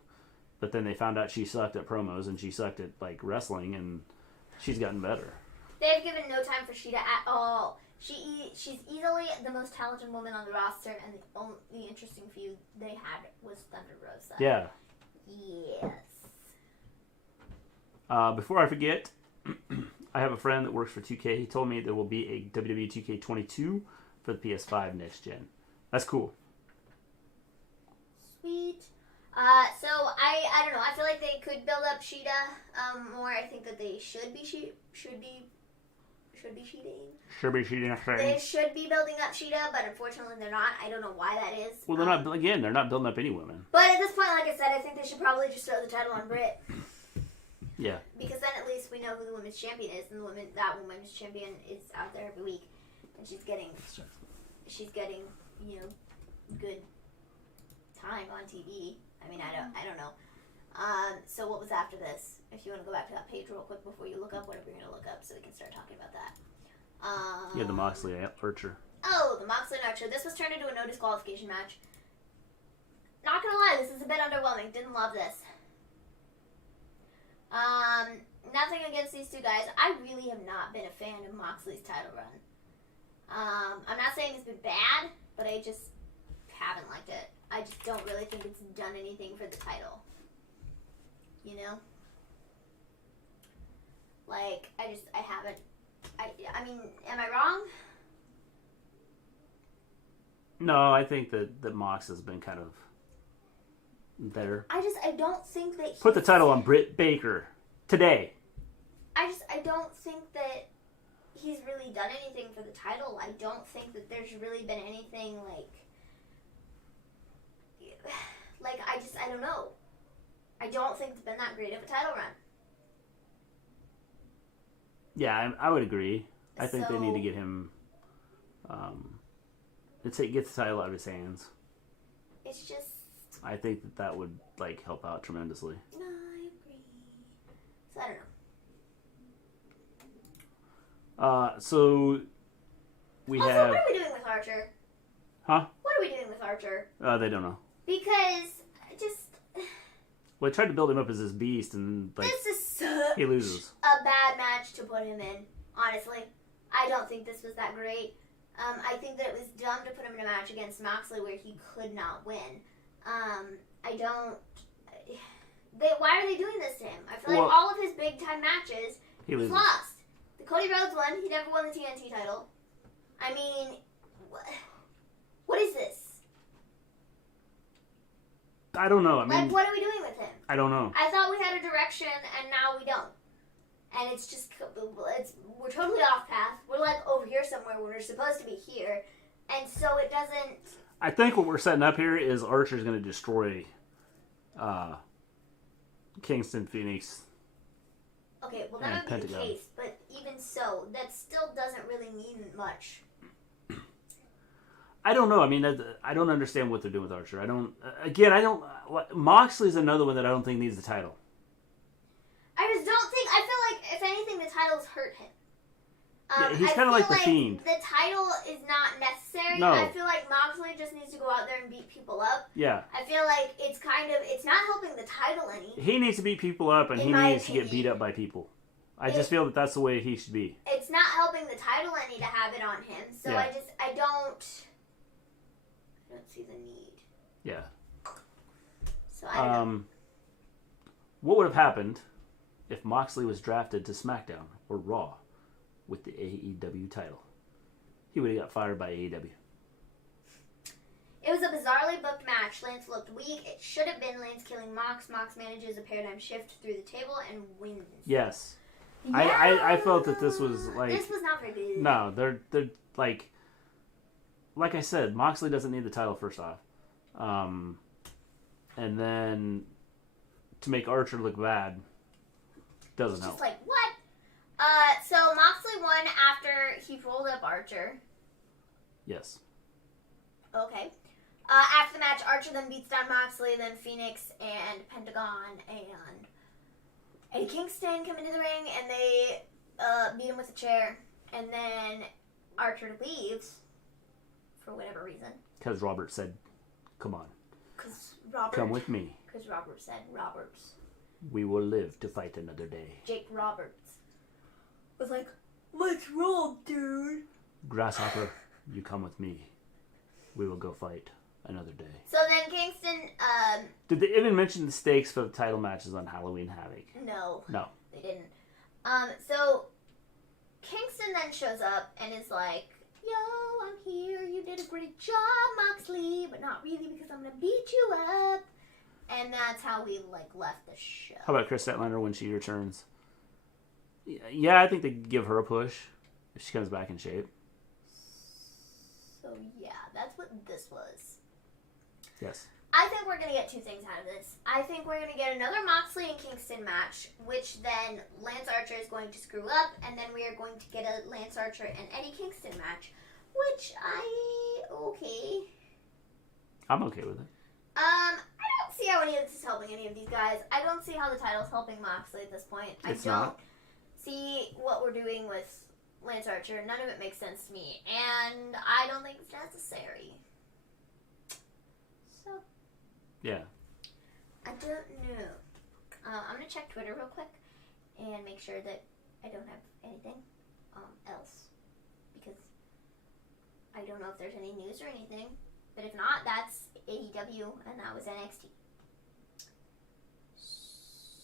but then they found out she sucked at promos and she sucked at, wrestling, and She's gotten better. They've given no time for Shida at all. She's easily the most talented woman on the roster, and the only interesting feud they had was Thunder Rosa. Yeah. Yes. Before I forget, I have a friend that works for 2K. He told me there will be a WWE 2K22 for the PS5 next gen. That's cool. Sweet. So I don't know. I feel like they could build up Shida more. I think that they should be cheating. They should be building up Shida, but unfortunately they're not. I don't know why that is. Well, they're not. Again, they're not building up any women. But at this point, like I said, I think they should probably just throw the title on Britt. Yeah. Because then at least we know who the women's champion is, and that women's champion is out there every week, and she's getting good time on TV. I mean, I don't know. So what was after this? If you want to go back to that page real quick before you look up whatever you're gonna look up, so we can start talking about that. Yeah, the Moxley Archer. Oh, the Moxley and Archer. This was turned into a no disqualification match. Not gonna lie, this is a bit underwhelming. Didn't love this. Nothing against these two guys. I really have not been a fan of Moxley's title run. I'm not saying it's been bad, but I just haven't liked it. I just don't really think it's done anything for the title. You know? Like, I haven't. I mean, am I wrong? No, I think that Mox has been kind of better. I don't think that Put the title on Britt Baker today. I don't think that he's really done anything for the title. I don't think that there's really been anything I don't know. I don't think it's been that great of a title run. Yeah, I would agree. I think they need to get him. Get the title out of his hands. It's just. I think that would help out tremendously. No, I agree. So I don't know. So we also, have. what are we doing with Archer? Huh? What are we doing with Archer? They don't know. Because just. Well, they tried to build him up as this beast, and this is such he loses. A bad match to put him in. Honestly, I don't think this was that great. I think that it was dumb to put him in a match against Moxley where he could not win. Why are they doing this to him? I feel like all of his big time matches, he's lost. The Cody Rhodes one, he never won the TNT title. I mean, what is this? I don't know. I mean, what are we doing with him? I don't know. I thought we had a direction, and now we don't. And it's just, we're totally off path. We're over here somewhere when we're supposed to be here. And so it doesn't... I think what we're setting up here is Archer's going to destroy Kingston, Phoenix. Okay, well that would be the case. But even so, that still doesn't really mean much. I don't know. I mean, I don't understand what they're doing with Archer. Moxley's another one that I don't think needs the title. I just don't think... I feel like, if anything, the title's hurt him. Yeah, he's kind of like the Fiend. The title is not necessary. No. I feel like Moxley just needs to go out there and beat people up. Yeah. I feel like it's not helping the title any. He needs to beat people up, and he needs to get beat up by people. I just feel that that's the way he should be. It's not helping the title any to have it on him. So yeah. I don't see the need. Yeah. So I don't know. What would have happened if Moxley was drafted to SmackDown or Raw with the AEW title? He would have got fired by AEW. It was a bizarrely booked match. Lance looked weak. It should have been Lance killing Mox. Mox manages a paradigm shift through the table and wins. Yes. Yeah. I felt that this was This was not very good. No, they're like I said, Moxley doesn't need the title first off. And then to make Archer look bad doesn't help. Just what? So Moxley won after he rolled up Archer. Yes. Okay. After the match, Archer then beats down Moxley, then Phoenix and Pentagon and Eddie Kingston come into the ring, and they beat him with a chair. And then Archer leaves for whatever reason. Because Robert said, come on. Come with me. Because Robert said, Roberts. We will live to fight another day. Jake Roberts. was like, "What's wrong, dude?" Grasshopper, you come with me. We will go fight another day. So then Kingston, Did they even mention the stakes for the title matches on Halloween Havoc? No. No. They didn't. So Kingston then shows up and is like, "Yo, I'm here. You did a great job, Moxley, but not really because I'm gonna beat you up." And that's how we left the show. How about Chris Statlander when she returns? Yeah, I think they give her a push if she comes back in shape. So yeah, that's what this was. Yes. I think we're going to get two things out of this. I think we're going to get another Moxley and Kingston match, which then Lance Archer is going to screw up, and then we are going to get a Lance Archer and Eddie Kingston match, which okay. I'm okay with it. I don't see how any of this is helping any of these guys. I don't see how the title's helping Moxley at this point. It's I don't not. see what we're doing with Lance Archer. None of it makes sense to me, and I don't think it's necessary. So, Yeah. I don't know. I'm going to check Twitter real quick and make sure that I don't have anything else, because I don't know if there's any news or anything. But if not, that's AEW, and that was NXT.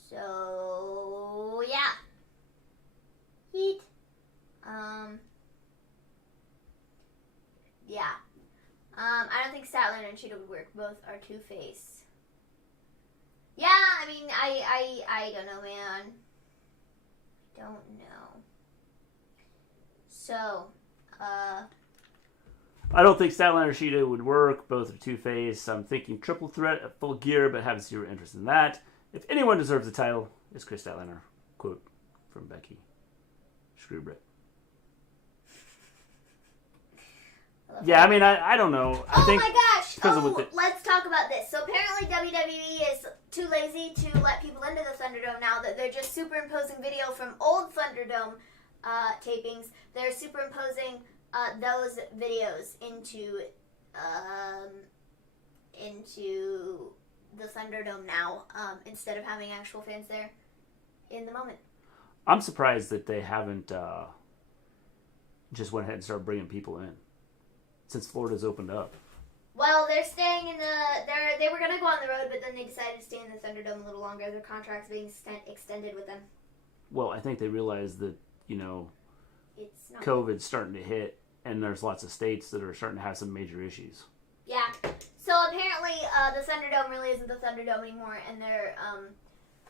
So, yeah. Heat. Yeah. I don't think Statlander and Cheetah would work. Both are two-face. Yeah, I mean, I don't know, man. Don't know. So, I don't think Statlander Shida would work. Both are two-face. I'm thinking triple threat at Full Gear, but have zero interest in that. If anyone deserves the title, it's Chris Statlander. Quote from Becky. Screw Britt. Yeah, I mean, I don't know. I think my gosh! Oh, let's talk about this. So apparently WWE is too lazy to let people into the Thunderdome now that they're just superimposing video from old Thunderdome tapings. They're superimposing those videos into the Thunderdome now, instead of having actual fans there in the moment. I'm surprised that they haven't just went ahead and started bringing people in since Florida's opened up. Well, they're staying in they were going to go on the road, but then they decided to stay in the Thunderdome a little longer. Their contract's being extended with them. Well, I think they realized that, It's not COVID's starting to hit, and there's lots of states that are starting to have some major issues. Yeah. So apparently, the Thunderdome really isn't the Thunderdome anymore, and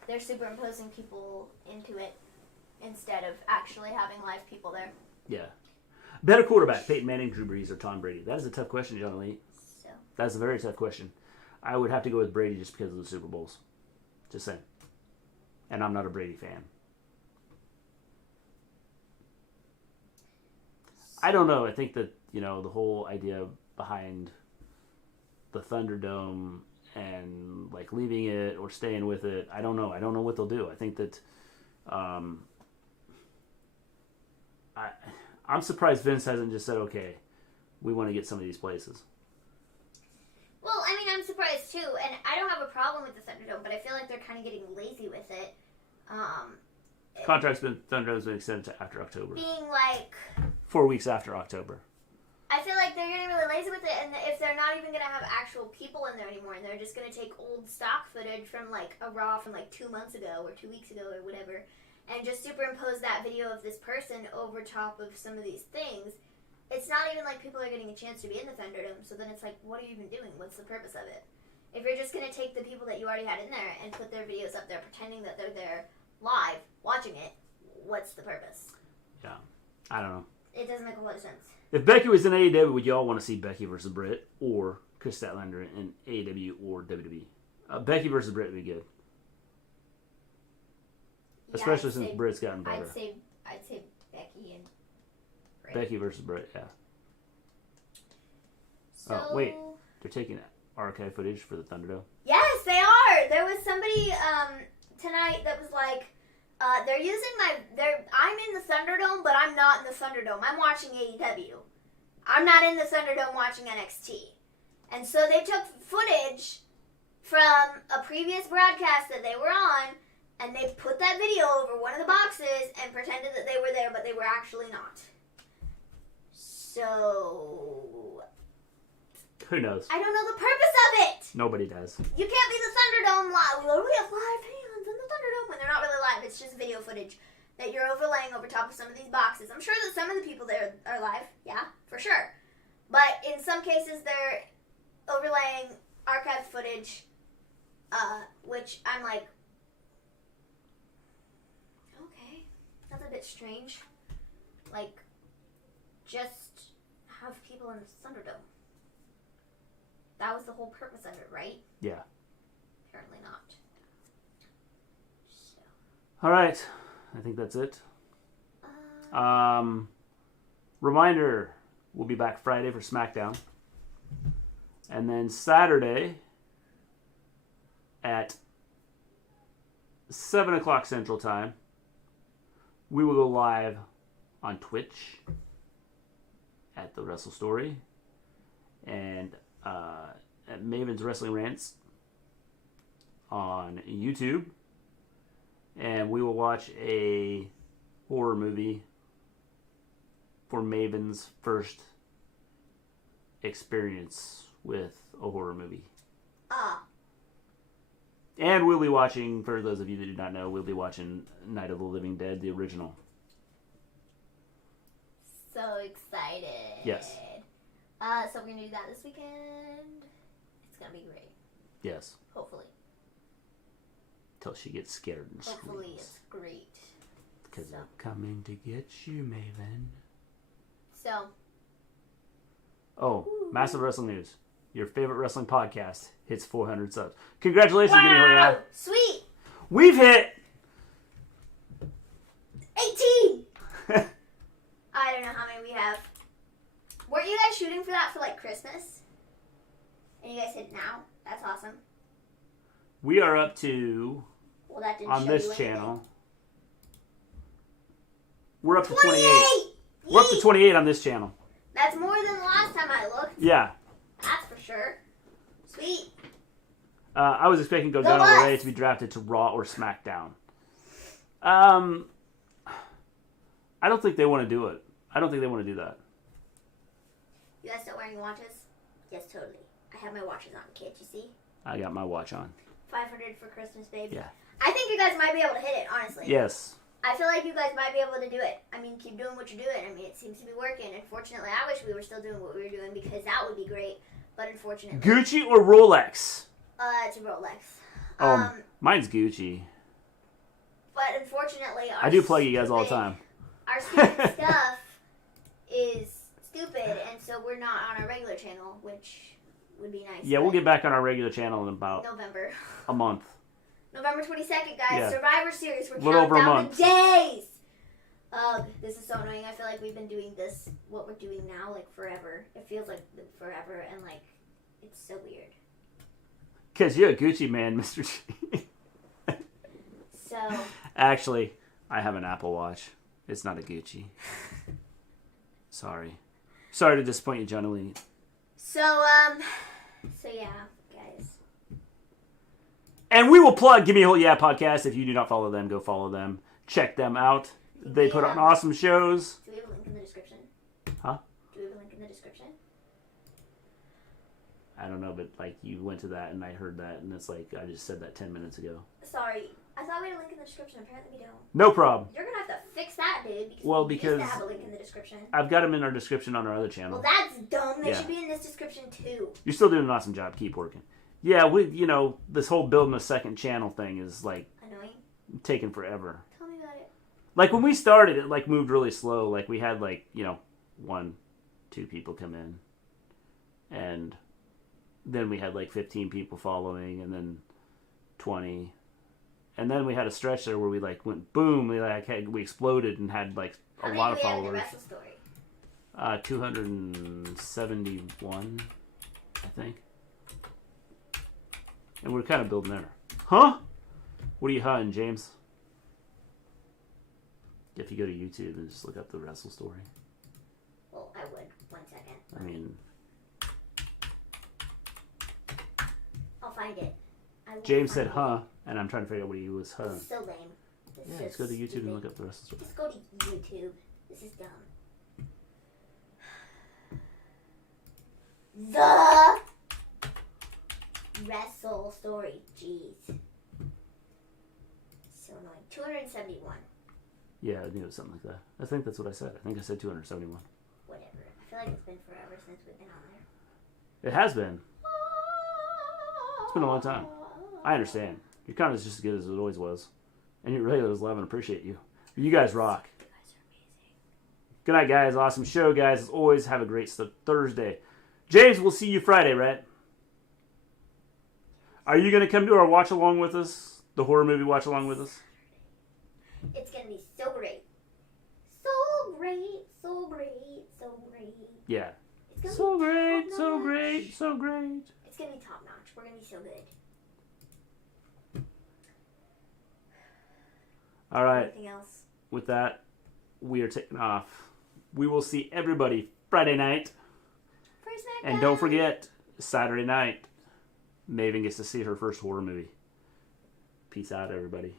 they're superimposing people into it instead of actually having live people there. Yeah. Better quarterback, Peyton Manning, Drew Brees, or Tom Brady? That is a tough question, John Lee. So. That's a very tough question. I would have to go with Brady just because of the Super Bowls. Just saying. And I'm not a Brady fan. I don't know. I think that, the whole idea behind the Thunderdome and, leaving it or staying with it, I don't know. I don't know what they'll do. I think that I'm surprised Vince hasn't just said, okay, we want to get some of these places. Well, I mean, I'm surprised too, and I don't have a problem with the Thunderdome, but I feel like they're kind of getting lazy with it. Thunderdome's been extended to after October. Being 4 weeks after October. I feel like they're getting really lazy with it, and if they're not even going to have actual people in there anymore, and they're just going to take old stock footage from a Raw from 2 months ago or 2 weeks ago or whatever, and just superimpose that video of this person over top of some of these things, it's not even like people are getting a chance to be in the Thunderdome, so then it's what are you even doing? What's the purpose of it? If you're just going to take the people that you already had in there and put their videos up there pretending that they're there live, watching it, what's the purpose? Yeah. I don't know. It doesn't make a lot of sense. If Becky was in AEW, would y'all want to see Becky versus Britt or Chris Statlander in AEW or WWE? Becky versus Britt would be good. Yeah, Especially since Britt's gotten better. I'd say Becky and Britt. Becky versus Britt, yeah. So, Oh, wait. They're taking archive footage for the Thunderdome? Yes, they are! There was somebody tonight that was they're using I'm in the Thunderdome, but I'm not in the Thunderdome. I'm watching AEW. I'm not in the Thunderdome watching NXT. And so they took footage from a previous broadcast that they were on, And they put that video over one of the boxes and pretended that they were there, but they were actually not. So... Who knows? I don't know the purpose of it! Nobody does. You can't be the Thunderdome live. We have live fans in the Thunderdome when they're not really live. It's just video footage that you're overlaying over top of some of these boxes. I'm sure that some of the people there are live. Yeah, for sure. But in some cases, they're overlaying archived footage, which I'm like, okay, that's a bit strange. Like, just have people in the Thunderdome. That was the whole purpose of it, right? Yeah. Apparently not. So. All right. I think that's it. Reminder, we'll be back Friday for SmackDown. And then Saturday at 7 o'clock Central Time, we will go live on Twitch at the Wrestle Story and at MAVEN'S Wrestling Rants on YouTube. And we will watch a horror movie for Maven's first experience with a horror movie. And we'll be watching, for those of you that do not know, we'll be watching Night of the Living Dead, the original. So excited. Yes. So we're going to do that this weekend. It's going to be great. Yes. Hopefully. Till she gets scared and screams. Hopefully it's great. Because I'm coming to get you, Maven. So. Oh, massive wrestling news. Your favorite wrestling podcast hits 400 subs. Congratulations, wow! Guinea Hole. Sweet! We've hit 18! I don't know how many we have. Weren't you guys shooting for that for like Christmas? And you guys hit now? That's awesome. We are up to, well, that didn't on show this you channel, we're up to 28! 28. We're up to 28 on this channel. That's more than the last time I looked. Yeah. That's for sure. Sweet. I was expecting Gargano Ray to be drafted to Raw or SmackDown. I don't think they want to do it. I don't think they want to do that. You guys still wearing watches? Yes, totally. I have my watches on. Can't you see? I got my watch on. 500 for Christmas, baby. Yeah. I think you guys might be able to hit it, honestly. Yes. I feel like you guys might be able to do it. I mean, keep doing what you're doing. I mean, it seems to be working. Unfortunately, I wish we were still doing what we were doing because that would be great. But unfortunately... Gucci or Rolex? It's a Rolex. Mine's Gucci. But unfortunately... I do plug you guys all the time. Our stupid stuff is stupid, and so we're not on our regular channel, which would be nice. Yeah, we'll get back on our regular channel in about November. A month. November 22nd, guys. Yeah. Survivor Series. We're little counting over a down month. the days. This is so annoying. I feel like we've been doing this, what we're doing now, like forever. It feels like forever, and like it's so weird. Because you're a Gucci man, Mister Gleen. So. Actually, I have an Apple Watch. It's not a Gucci. Sorry to disappoint you, Johnny Lee. So yeah, guys. And we will plug Give Me a Whole Yeah podcast. If you do not follow them, go follow them. Check them out. They put on awesome shows. Do we have a link in the description? Huh? Do we have a link in the description? I don't know, but like you went to that and I heard that and it's like I just said that 10 minutes ago. Sorry. I thought we had a link in the description. Apparently we don't. No problem. You're going to have to fix that, dude. Because Well, we because used to have a link in the description. I've got them in our description on our other channel. Well, that's dumb. They Yeah. should be in this description too. You're still doing an awesome job. Keep working. Yeah, this whole building a second channel thing is like Annoying. taking forever. Tell me about it. Like when we started, it like moved really slow. Like we had like 1, 2 people come in, and then we had like 15 people following, and then 20, and then we had a stretch there where we like went boom. We exploded and had like a lot of followers. How many do we have in the Wrestle Story? 271, I think. And we're kind of building there. Huh? What are you hunting, James? If you go to YouTube and just look up the Wrestle Story. Well, I would. 1 second. I mean... I'll find it. James said, huh? And I'm trying to figure out what he was. This is so lame. This is Let's go to YouTube and look up the rest of the story. Just go to YouTube. This is dumb. The Wrestle story. Jeez. So annoying. 271. Yeah, I knew it was something like that. I think that's what I said. I think I said 271. Whatever. I feel like it's been forever since we've been on there. It has been. It's been a long time. I understand. Your content's just as good as it always was. And your regulars love and appreciate you. You guys rock. You guys are amazing. Good night, guys. Awesome show, guys. As always, have a great Thursday. James, we'll see you Friday, right? Are you going to come to our watch-along with us? The horror movie watch-along with us? It's going to be so great. So great. So great. So great. Yeah. It's gonna So be great, top so notch. great, so great. It's going to be top notch. We're going to be so good. All right. Anything else? With that, we are taking off. We will see everybody Friday night. And don't forget, Saturday night, Maven gets to see her first horror movie. Peace out, everybody.